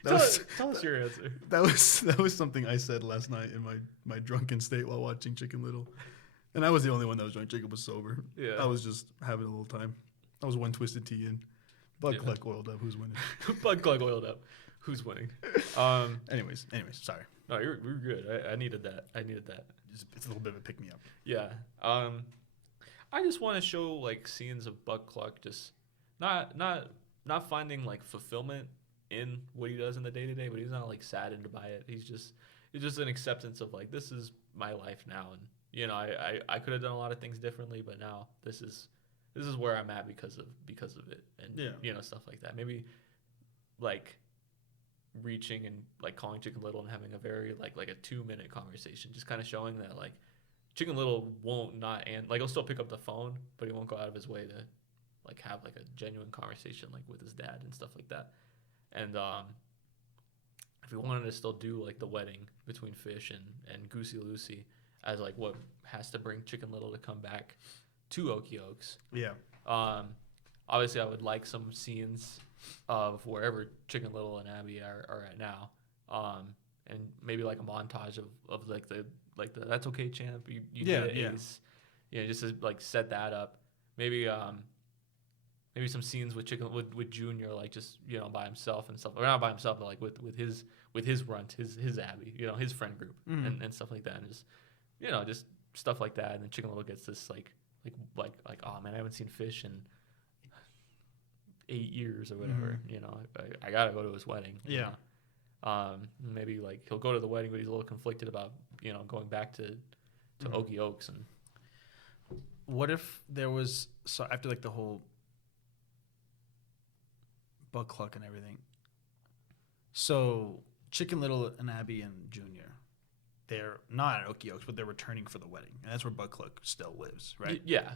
Tell us your answer. that was something I said last night in my drunken state while watching Chicken Little, and I was the only one that was drunk. Jacob was sober. Yeah. I was just having a little time. I was one twisted tea in. Bud Yeah. Cluck oiled up. Who's winning? Bud Cluck oiled up. Who's winning? Anyways, sorry. No, you're good. I needed that. It's a little bit of a pick me up. Yeah. I just want to show like scenes of Bud Cluck just not finding like fulfillment in what he does in the day to day, but he's not like saddened by it. It's just an acceptance of like, this is my life now, and you know, I could have done a lot of things differently, but now this is where I'm at because of it, and Yeah. you know, stuff like that. Maybe like reaching and like calling Chicken Little and having a very like a 2-minute conversation, just kind of showing that like Chicken Little won't not, and like he'll still pick up the phone, but he won't go out of his way to like have like a genuine conversation like with his dad and stuff like that. And if we wanted to still do like the wedding between Fish and Goosey Lucy as like what has to bring Chicken Little to come back to Okie Oaks. Yeah. Obviously I would like some scenes of wherever Chicken Little and Abby are at now. And maybe like a montage of like the That's Okay Champ. You did it, Ace. You know, just to like set that up. Maybe some scenes with with Junior, like just, you know, by himself and stuff, or not by himself, but like with his runt, his Abby, you know, his friend group and stuff like that, and just, you know, just stuff like that. And then Chicken Little gets this like oh man, I haven't seen Fish in 8 years or whatever. You know, I gotta go to his wedding. Yeah. You know? Maybe like he'll go to the wedding, but he's a little conflicted about, you know, going back to Okie Oaks. And what if there was, so after like the whole Bud Cluck and everything, so Chicken Little and Abby and Junior, they're not at Okie Oaks, but they're returning for the wedding, and that's where Bud Cluck still lives, right? Yeah.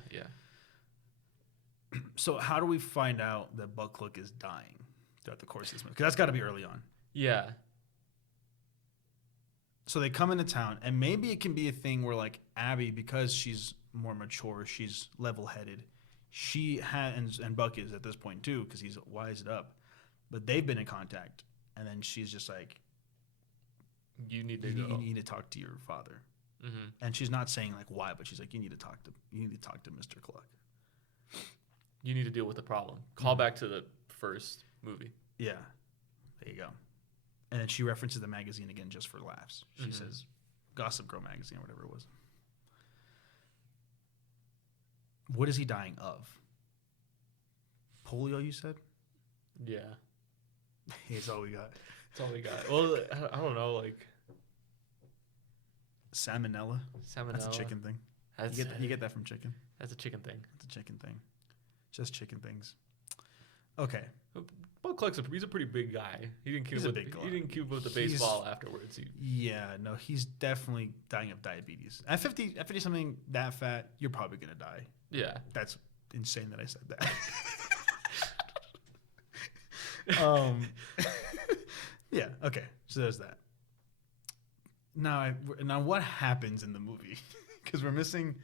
So how do we find out that Bud Cluck is dying throughout the course of this movie? Because that's got to be early on. Yeah. So they come into town, and maybe it can be a thing where like Abby, because she's more mature, she's level-headed, she has, and Buck is at this point too, because he's wised up, but they've been in contact, and then she's just like, You need to you go. need to talk to your father. Mm-hmm. And she's not saying like why, but she's like, you need to talk to Mr. Cluck. You need to deal with the problem. Call back to the first movie. Yeah, there you go. And then she references the magazine again just for laughs. She says Gossip Girl magazine or whatever it was. What is he dying of? Polio, you said? Yeah. That's all we got. That's all we got. Well, I don't know, like Salmonella? salmonella. That's a chicken thing. You get that from chicken. That's a chicken thing. It's a chicken thing. Just chicken things. Okay. Bud Cluck's he's a pretty big guy. He didn't keep with the baseball afterwards. Yeah, no, he's definitely dying of diabetes. At 50 something that fat, you're probably going to die. Yeah. That's insane that I said that. Yeah, okay. So there's that. Now what happens in the movie? Because we're missing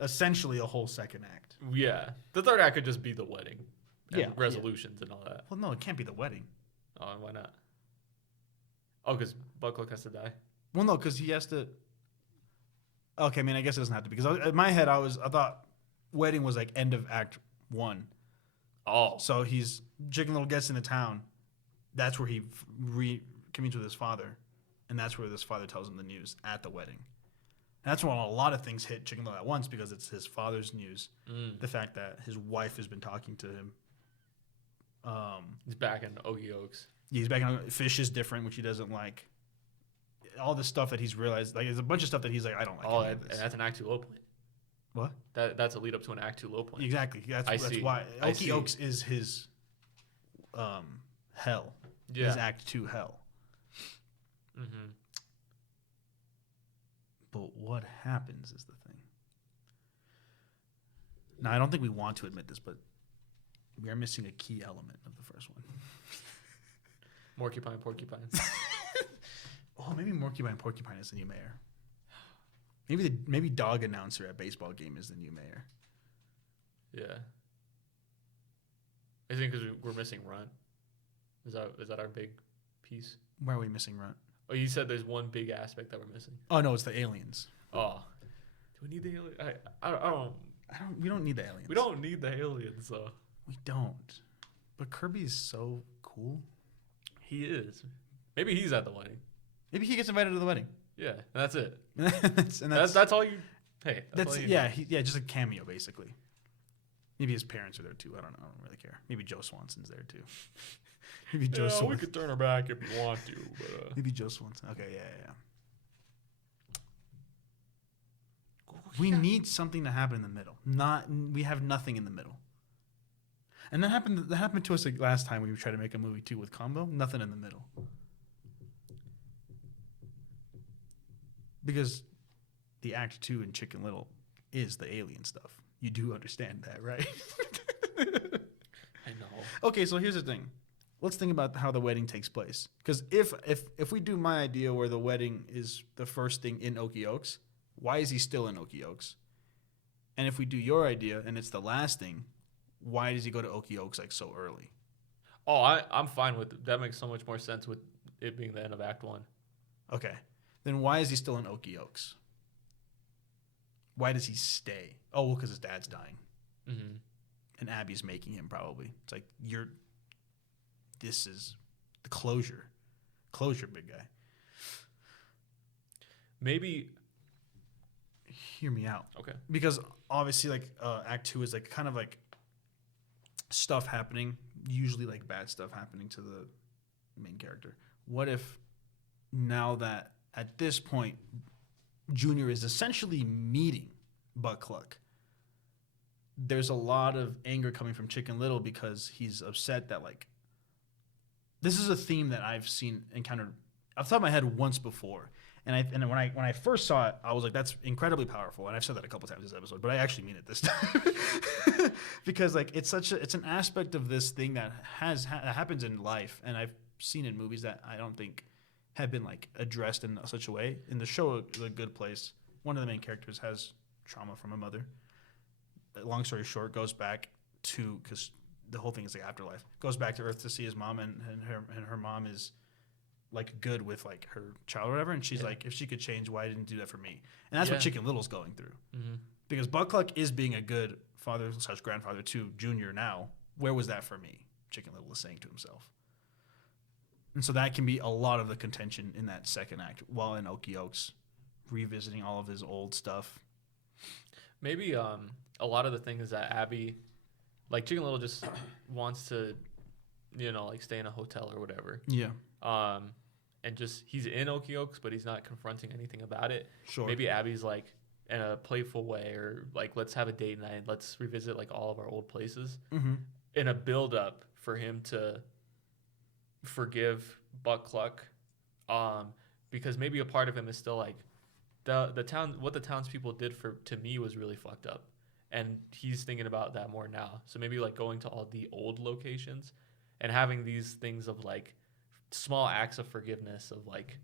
essentially a whole second act. Yeah. The third act could just be the wedding. And Yeah. resolutions and all that. Well, no, it can't be the wedding. Oh, and why not? Oh, because Bud Cluck has to die? Well, no, because he has to. Okay, I mean, I guess it doesn't have to be. Because in my head, I thought wedding was like end of act 1. Oh. So Chicken Little gets into town. That's where he commutes with his father, and that's where this father tells him the news at the wedding. And that's when a lot of things hit Chicken Little at once, because it's his father's news. The fact that his wife has been talking to him. He's back in Okie Oaks. Yeah, he's back on. Fish is different, which he doesn't like. All this stuff that he's realized, like, there's a bunch of stuff that he's like, I don't like. Oh, any and of this. that's an Act 2 low point. What? That's a lead up to an Act 2 low point. Exactly. That's see. why I Okie see. Oaks is his hell. Yeah. His Act 2 hell. Mm-hmm. But what happens is the thing. Now, I don't think we want to admit this, but we are missing a key element of the first one. Porcupine. Oh, maybe Morcupine Porcupine is the new mayor. Maybe dog announcer at baseball game is the new mayor. Yeah. I think because we're missing Runt. Is that our big piece? Why are we missing Runt? Oh, you said there's one big aspect that we're missing. Oh no, it's the aliens. Oh, do we need the alien? I don't. We don't need the aliens. We don't need the aliens, though. We don't. But Kirby is so cool. He is. Maybe he's at the wedding. Maybe he gets invited to the wedding. Yeah, and that's it. that's all you. Hey, that's all you yeah, just a cameo basically. Maybe his parents are there too. I don't know. I don't really care. Maybe Joe Swanson's there too. Maybe Joe Swanson. We could turn her back if you want to. But, Maybe Joe Swanson. Okay, yeah. We need something to happen in the middle. We have nothing in the middle. And that happened to us like last time we tried to make a movie too with Combo. Nothing in the middle. Because the Act 2 in Chicken Little is the alien stuff. You do understand that, right? I know. Okay, so here's the thing. Let's think about how the wedding takes place. Because if we do my idea where the wedding is the first thing in Okie Oaks, why is he still in Okie Oaks? And if we do your idea and it's the last thing, why does he go to Okie Oaks like so early? Oh, I'm fine with it. That makes so much more sense with it being the end of Act 1. Okay. Then why is he still in Okie Oaks? Why does he stay? Oh, well, because his dad's dying. Mm-hmm. And Abby's making him probably. It's like, this is the closure. Closure, big guy. Maybe. Hear me out. Okay. Because obviously, like, Act 2 is like kind of like stuff happening, usually like bad stuff happening to the main character. What if now that at this point, Junior is essentially meeting Buck Cluck, there's a lot of anger coming from Chicken Little because he's upset that, like, this is a theme that I've encountered off the top of my head once before. And when I first saw it, I was like, that's incredibly powerful. And I've said that a couple times this episode, but I actually mean it this time. Because like it's an aspect of this thing that happens in life, and I've seen in movies that I don't think have been like addressed in such a way. In the show The Good Place, one of the main characters has trauma from a mother. Long story short, goes back to, because the whole thing is like afterlife, goes back to Earth to see his mom, and her mom is like good with like her child or whatever, and she's like, if she could change, why didn't do that for me? And that's what Chicken Little's going through. Mm-hmm. Because Buck Cluck is being a good father/grandfather to Junior now. Where was that for me? Chicken Little is saying to himself. And so that can be a lot of the contention in that second act, while in Okie Oaks, revisiting all of his old stuff. Maybe a lot of the things that Abby, like Chicken Little just wants to, like stay in a hotel or whatever. Yeah. And just he's in Okie Oaks, but he's not confronting anything about it. Sure. Maybe Abby's like in a playful way, or like, let's have a date night, let's revisit like all of our old places, in a build up for him to forgive Buck Cluck, because maybe a part of him is still like the town, what the townspeople did to me was really fucked up, and he's thinking about that more now. So maybe like going to all the old locations and having these things of like small acts of forgiveness, of like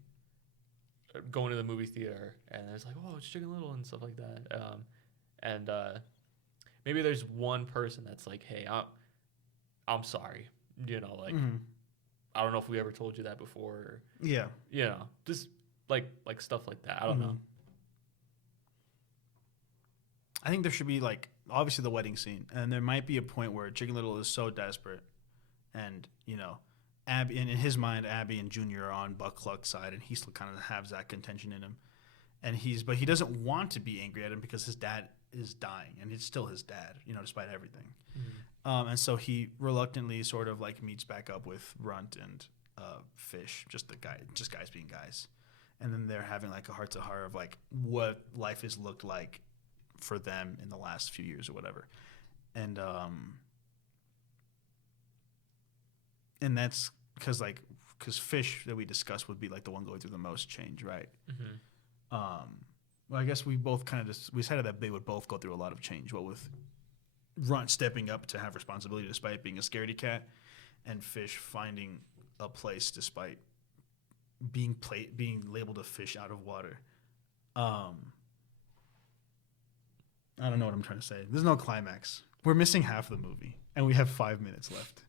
going to the movie theater and it's like, oh, it's Chicken Little and stuff like that. And maybe there's one person that's like, hey, I'm sorry, like, I don't know if we ever told you that before, or, just like stuff like that. I don't know. I think there should be like, obviously the wedding scene, and there might be a point where Chicken Little is so desperate, and Abby, and in his mind, Abby and Junior are on Buck Cluck's side, and he still kind of has that contention in him, but he doesn't want to be angry at him because his dad is dying, and it's still his dad, despite everything. And so he reluctantly sort of like meets back up with Runt and Fish, just guys being guys, and then they're having like a heart to heart of like what life has looked like for them in the last few years or whatever, and that's because Fish that we discussed would be like the one going through the most change, right? Well, I guess we both kind of we decided that they would both go through a lot of change. What with Runt stepping up to have responsibility despite being a scaredy cat, and Fish finding a place despite being labeled a fish out of water. I don't know what I'm trying to say. There's no climax. We're missing half the movie, and we have 5 minutes left.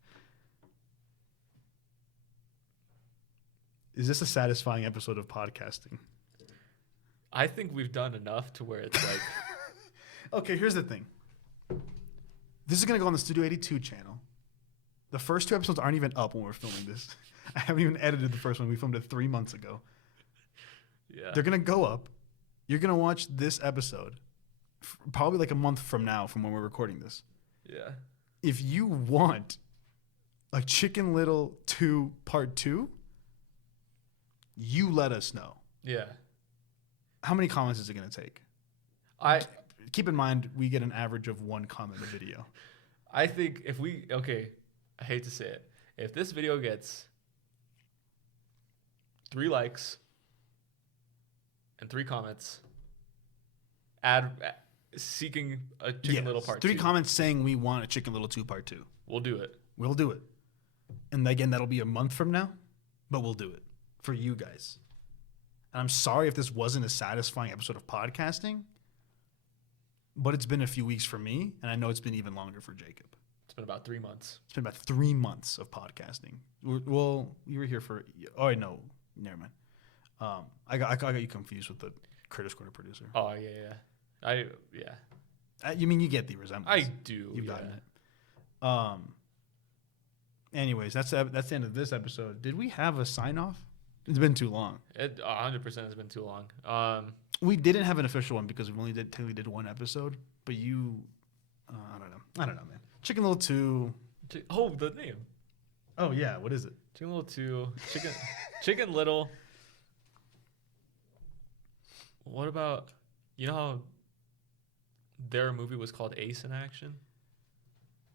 Is this a satisfying episode of podcasting? I think we've done enough to where it's like, Okay, here's the thing. This is going to go on the Studio 82 channel. The first 2 episodes aren't even up when we're filming this. I haven't even edited the first one. We filmed it 3 months ago. yeah, They're going to go up. You're going to watch this episode probably like a month from now from when we're recording this. yeah. If you want a Chicken Little 2 Part 2, you let us know. Yeah. How many comments is it going to take? Keep in mind, we get an average of 1 comment a video. I think if we, okay, I hate to say it. If this video gets 3 likes and 3 comments, seeking a Chicken Little Part 2. 3 comments saying we want a Chicken Little 2 Part 2. We'll do it. We'll do it. And again, that'll be a month from now, but we'll do it for you guys. And I'm sorry if this wasn't a satisfying episode of podcasting, but it's been a few weeks for me, and I know it's been even longer for Jacob. It's been about 3 months. It's been about 3 months of podcasting. Well, you were here for... Oh, no. Never mind. I got you confused with the Critters Corner producer. Oh, yeah. You mean you get the resemblance? I do. You've gotten it. Anyways, that's the end of this episode. Did we have a sign-off? It's been too long. It 100% has been too long. We didn't have an official one because we only did 1 episode. But you... I don't know, man. Chicken Little 2... Oh, the name. Oh, yeah. What is it? Chicken Little 2. Chicken Little. What about... You know how their movie was called Ace in Action?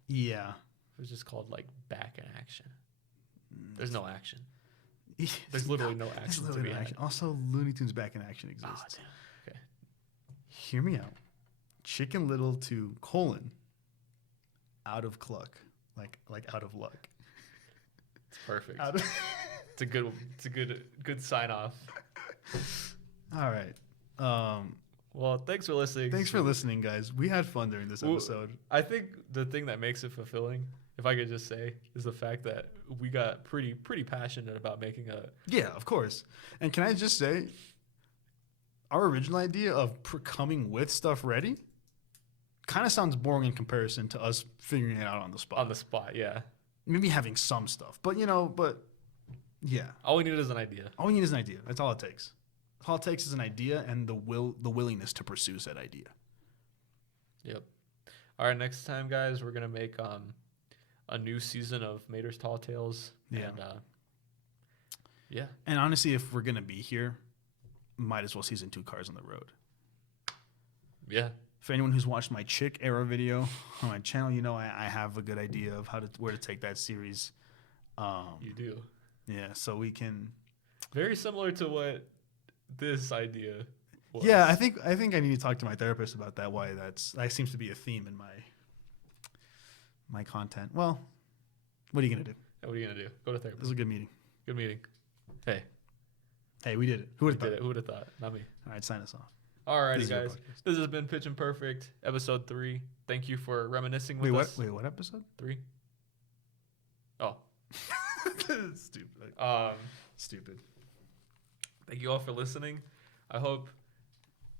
Yeah. It was just called, like, Back in Action. There's no action. There's literally no action to be had. Also, Looney Tunes Back in Action exists. Oh, damn. Okay. Hear me out. Chicken Little 2, out of cluck. Like out of luck. It's perfect. It's a good sign off. All right. Well, thanks for listening. Thanks for listening, guys. We had fun during this episode. I think the thing that makes it fulfilling, if I could just say, is the fact that we got pretty passionate about making a... Yeah, of course. And can I just say, our original idea of coming with stuff ready kind of sounds boring in comparison to us figuring it out on the spot. On the spot, yeah. Maybe having some stuff. But, yeah. All we need is an idea. All we need is an idea. That's all it takes. All it takes is an idea and the willingness to pursue said idea. Yep. All right, next time, guys, we're going to make a new season of Mater's Tall Tales. Yeah. And, yeah. And honestly, if we're going to be here, might as well season 2 Cars on the Road. Yeah. For anyone who's watched my Chick era video on my channel, I have a good idea of where to take that series. You do. Yeah, so we can... Very similar to what this idea was. Yeah, I think I need to talk to my therapist about that. Why that seems to be a theme in my content. Well, what are you gonna do? Yeah, what are you gonna do? Go to therapy. This was a good meeting. Good meeting. Hey, we did it. Who would have thought? Who would have thought? Not me. All right, sign us off. Alrighty, guys. This has been Pitch Imperfect, episode 3. Thank you for reminiscing with us. Wait, what episode? 3. Oh. Stupid. Stupid. Thank you all for listening. I hope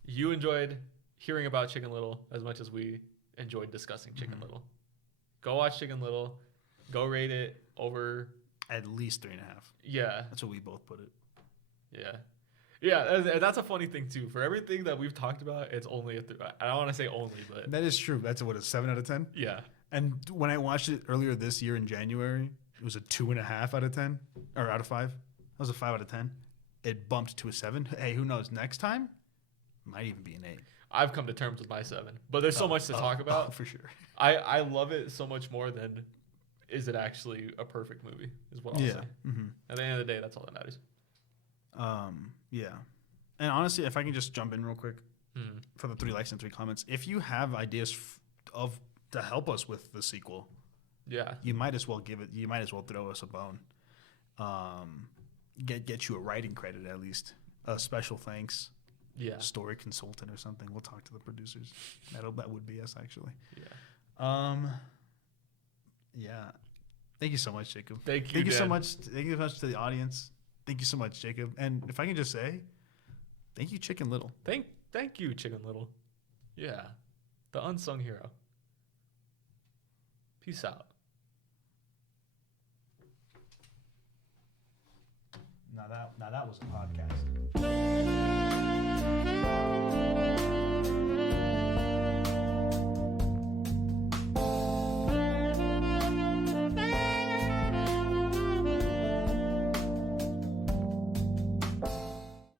you enjoyed hearing about Chicken Little as much as we enjoyed discussing Chicken Little. Go watch Chicken Little. Go rate it over... At least 3.5. Yeah. That's what we both put it. Yeah. Yeah, that's a funny thing, too. For everything that we've talked about, it's only a... I don't want to say only, but... That is true. That's a 7 out of 10? Yeah. And when I watched it earlier this year in January, it was a 2.5 out of 10. Or out of 5. That was a 5 out of 10. It bumped to a 7. Hey, who knows? Next time, might even be an 8. I've come to terms with my 7. But there's so much to talk about. For sure. I love it so much more than is it actually a perfect movie, is what I'll say. Mm-hmm. At the end of the day, that's all that matters. Yeah. And honestly, if I can just jump in real quick Mm. for the 3 likes and 3 comments, if you have ideas to help us with the sequel, Yeah. you might as well throw us a bone. Get you a writing credit at least. A special thanks. Yeah. Story consultant or something. We'll talk to the producers. That would be us actually. Yeah. Yeah. Thank you so much, Jacob. Thank you. Thank you so Dan. much. Thank you so much to the audience. Thank you so much, Jacob. And if I can just say, thank you, Chicken Little. Thank you, Chicken Little. Yeah, the unsung hero. Peace out. Now that was a podcast.